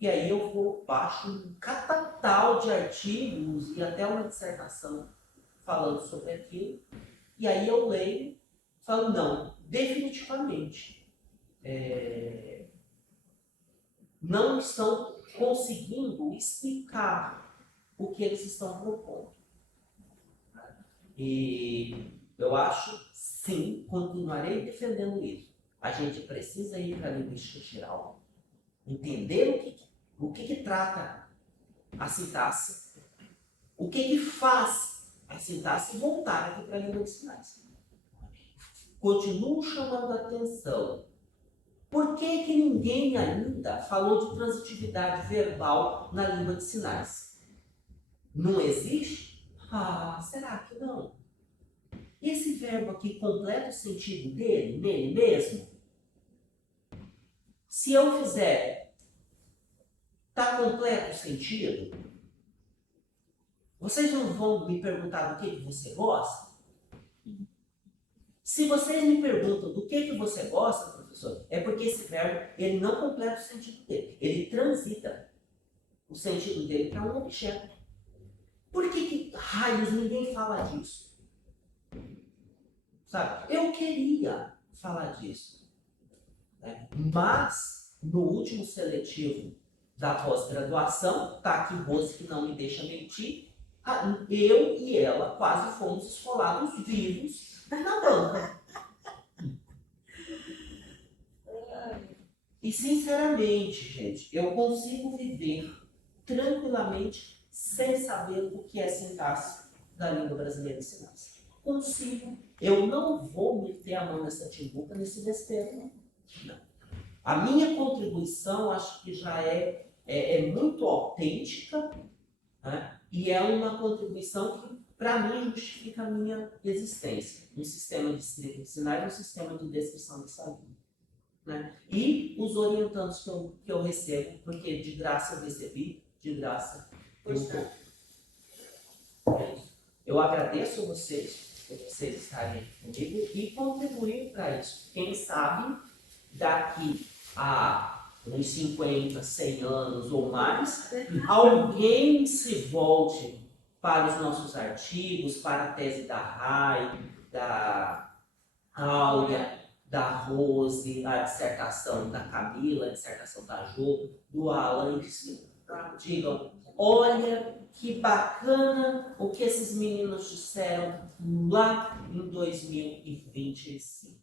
E aí eu baixo um catatal de artigos e até uma dissertação falando sobre aquilo. E aí eu leio, falo, não, definitivamente, não estão conseguindo explicar o que eles estão propondo. E eu acho, sim, continuarei defendendo isso. A gente precisa ir para a linguística geral, entender o que trata a sintaxe, o que faz a sintaxe voltar aqui para a língua de sinais. Continuo chamando a atenção. Por que ninguém ainda falou de transitividade verbal na língua de sinais? Não existe? Ah, será que não? Esse verbo aqui completa o sentido nele mesmo? Se eu fizer, está completo o sentido? Vocês não vão me perguntar do que você gosta? Se vocês me perguntam do que você gosta, professor, é porque esse verbo ele não completa o sentido dele. Ele transita o sentido dele para um objeto. Por que raios ninguém fala disso? Sabe? Eu queria falar disso. Né? Mas, no último seletivo da pós-graduação, está aqui Rose que não me deixa mentir, eu e ela quase fomos esfolados vivos na banca. E, sinceramente, gente, eu consigo viver tranquilamente sem saber o que é sintaxe da língua brasileira de sinais. Consigo. Eu não vou meter a mão nessa timbuca, nesse besteiro, não. A minha contribuição, acho que já é muito autêntica, né? E é uma contribuição que, para mim, justifica a minha existência. Um sistema de escrita de sinais e um sistema de descrição dessa língua. Né? E os orientandos que eu recebo, porque de graça eu recebi, de graça eu dou. Eu agradeço a vocês por vocês estarem comigo e contribuir para isso. Quem sabe, daqui a uns 50, 100 anos ou mais, alguém se volte para os nossos artigos, para a tese da Rai, da Áurea, da Rose, a dissertação da Camila, a dissertação da Jo, do Alan, e digam, olha que bacana o que esses meninos disseram lá em 2025.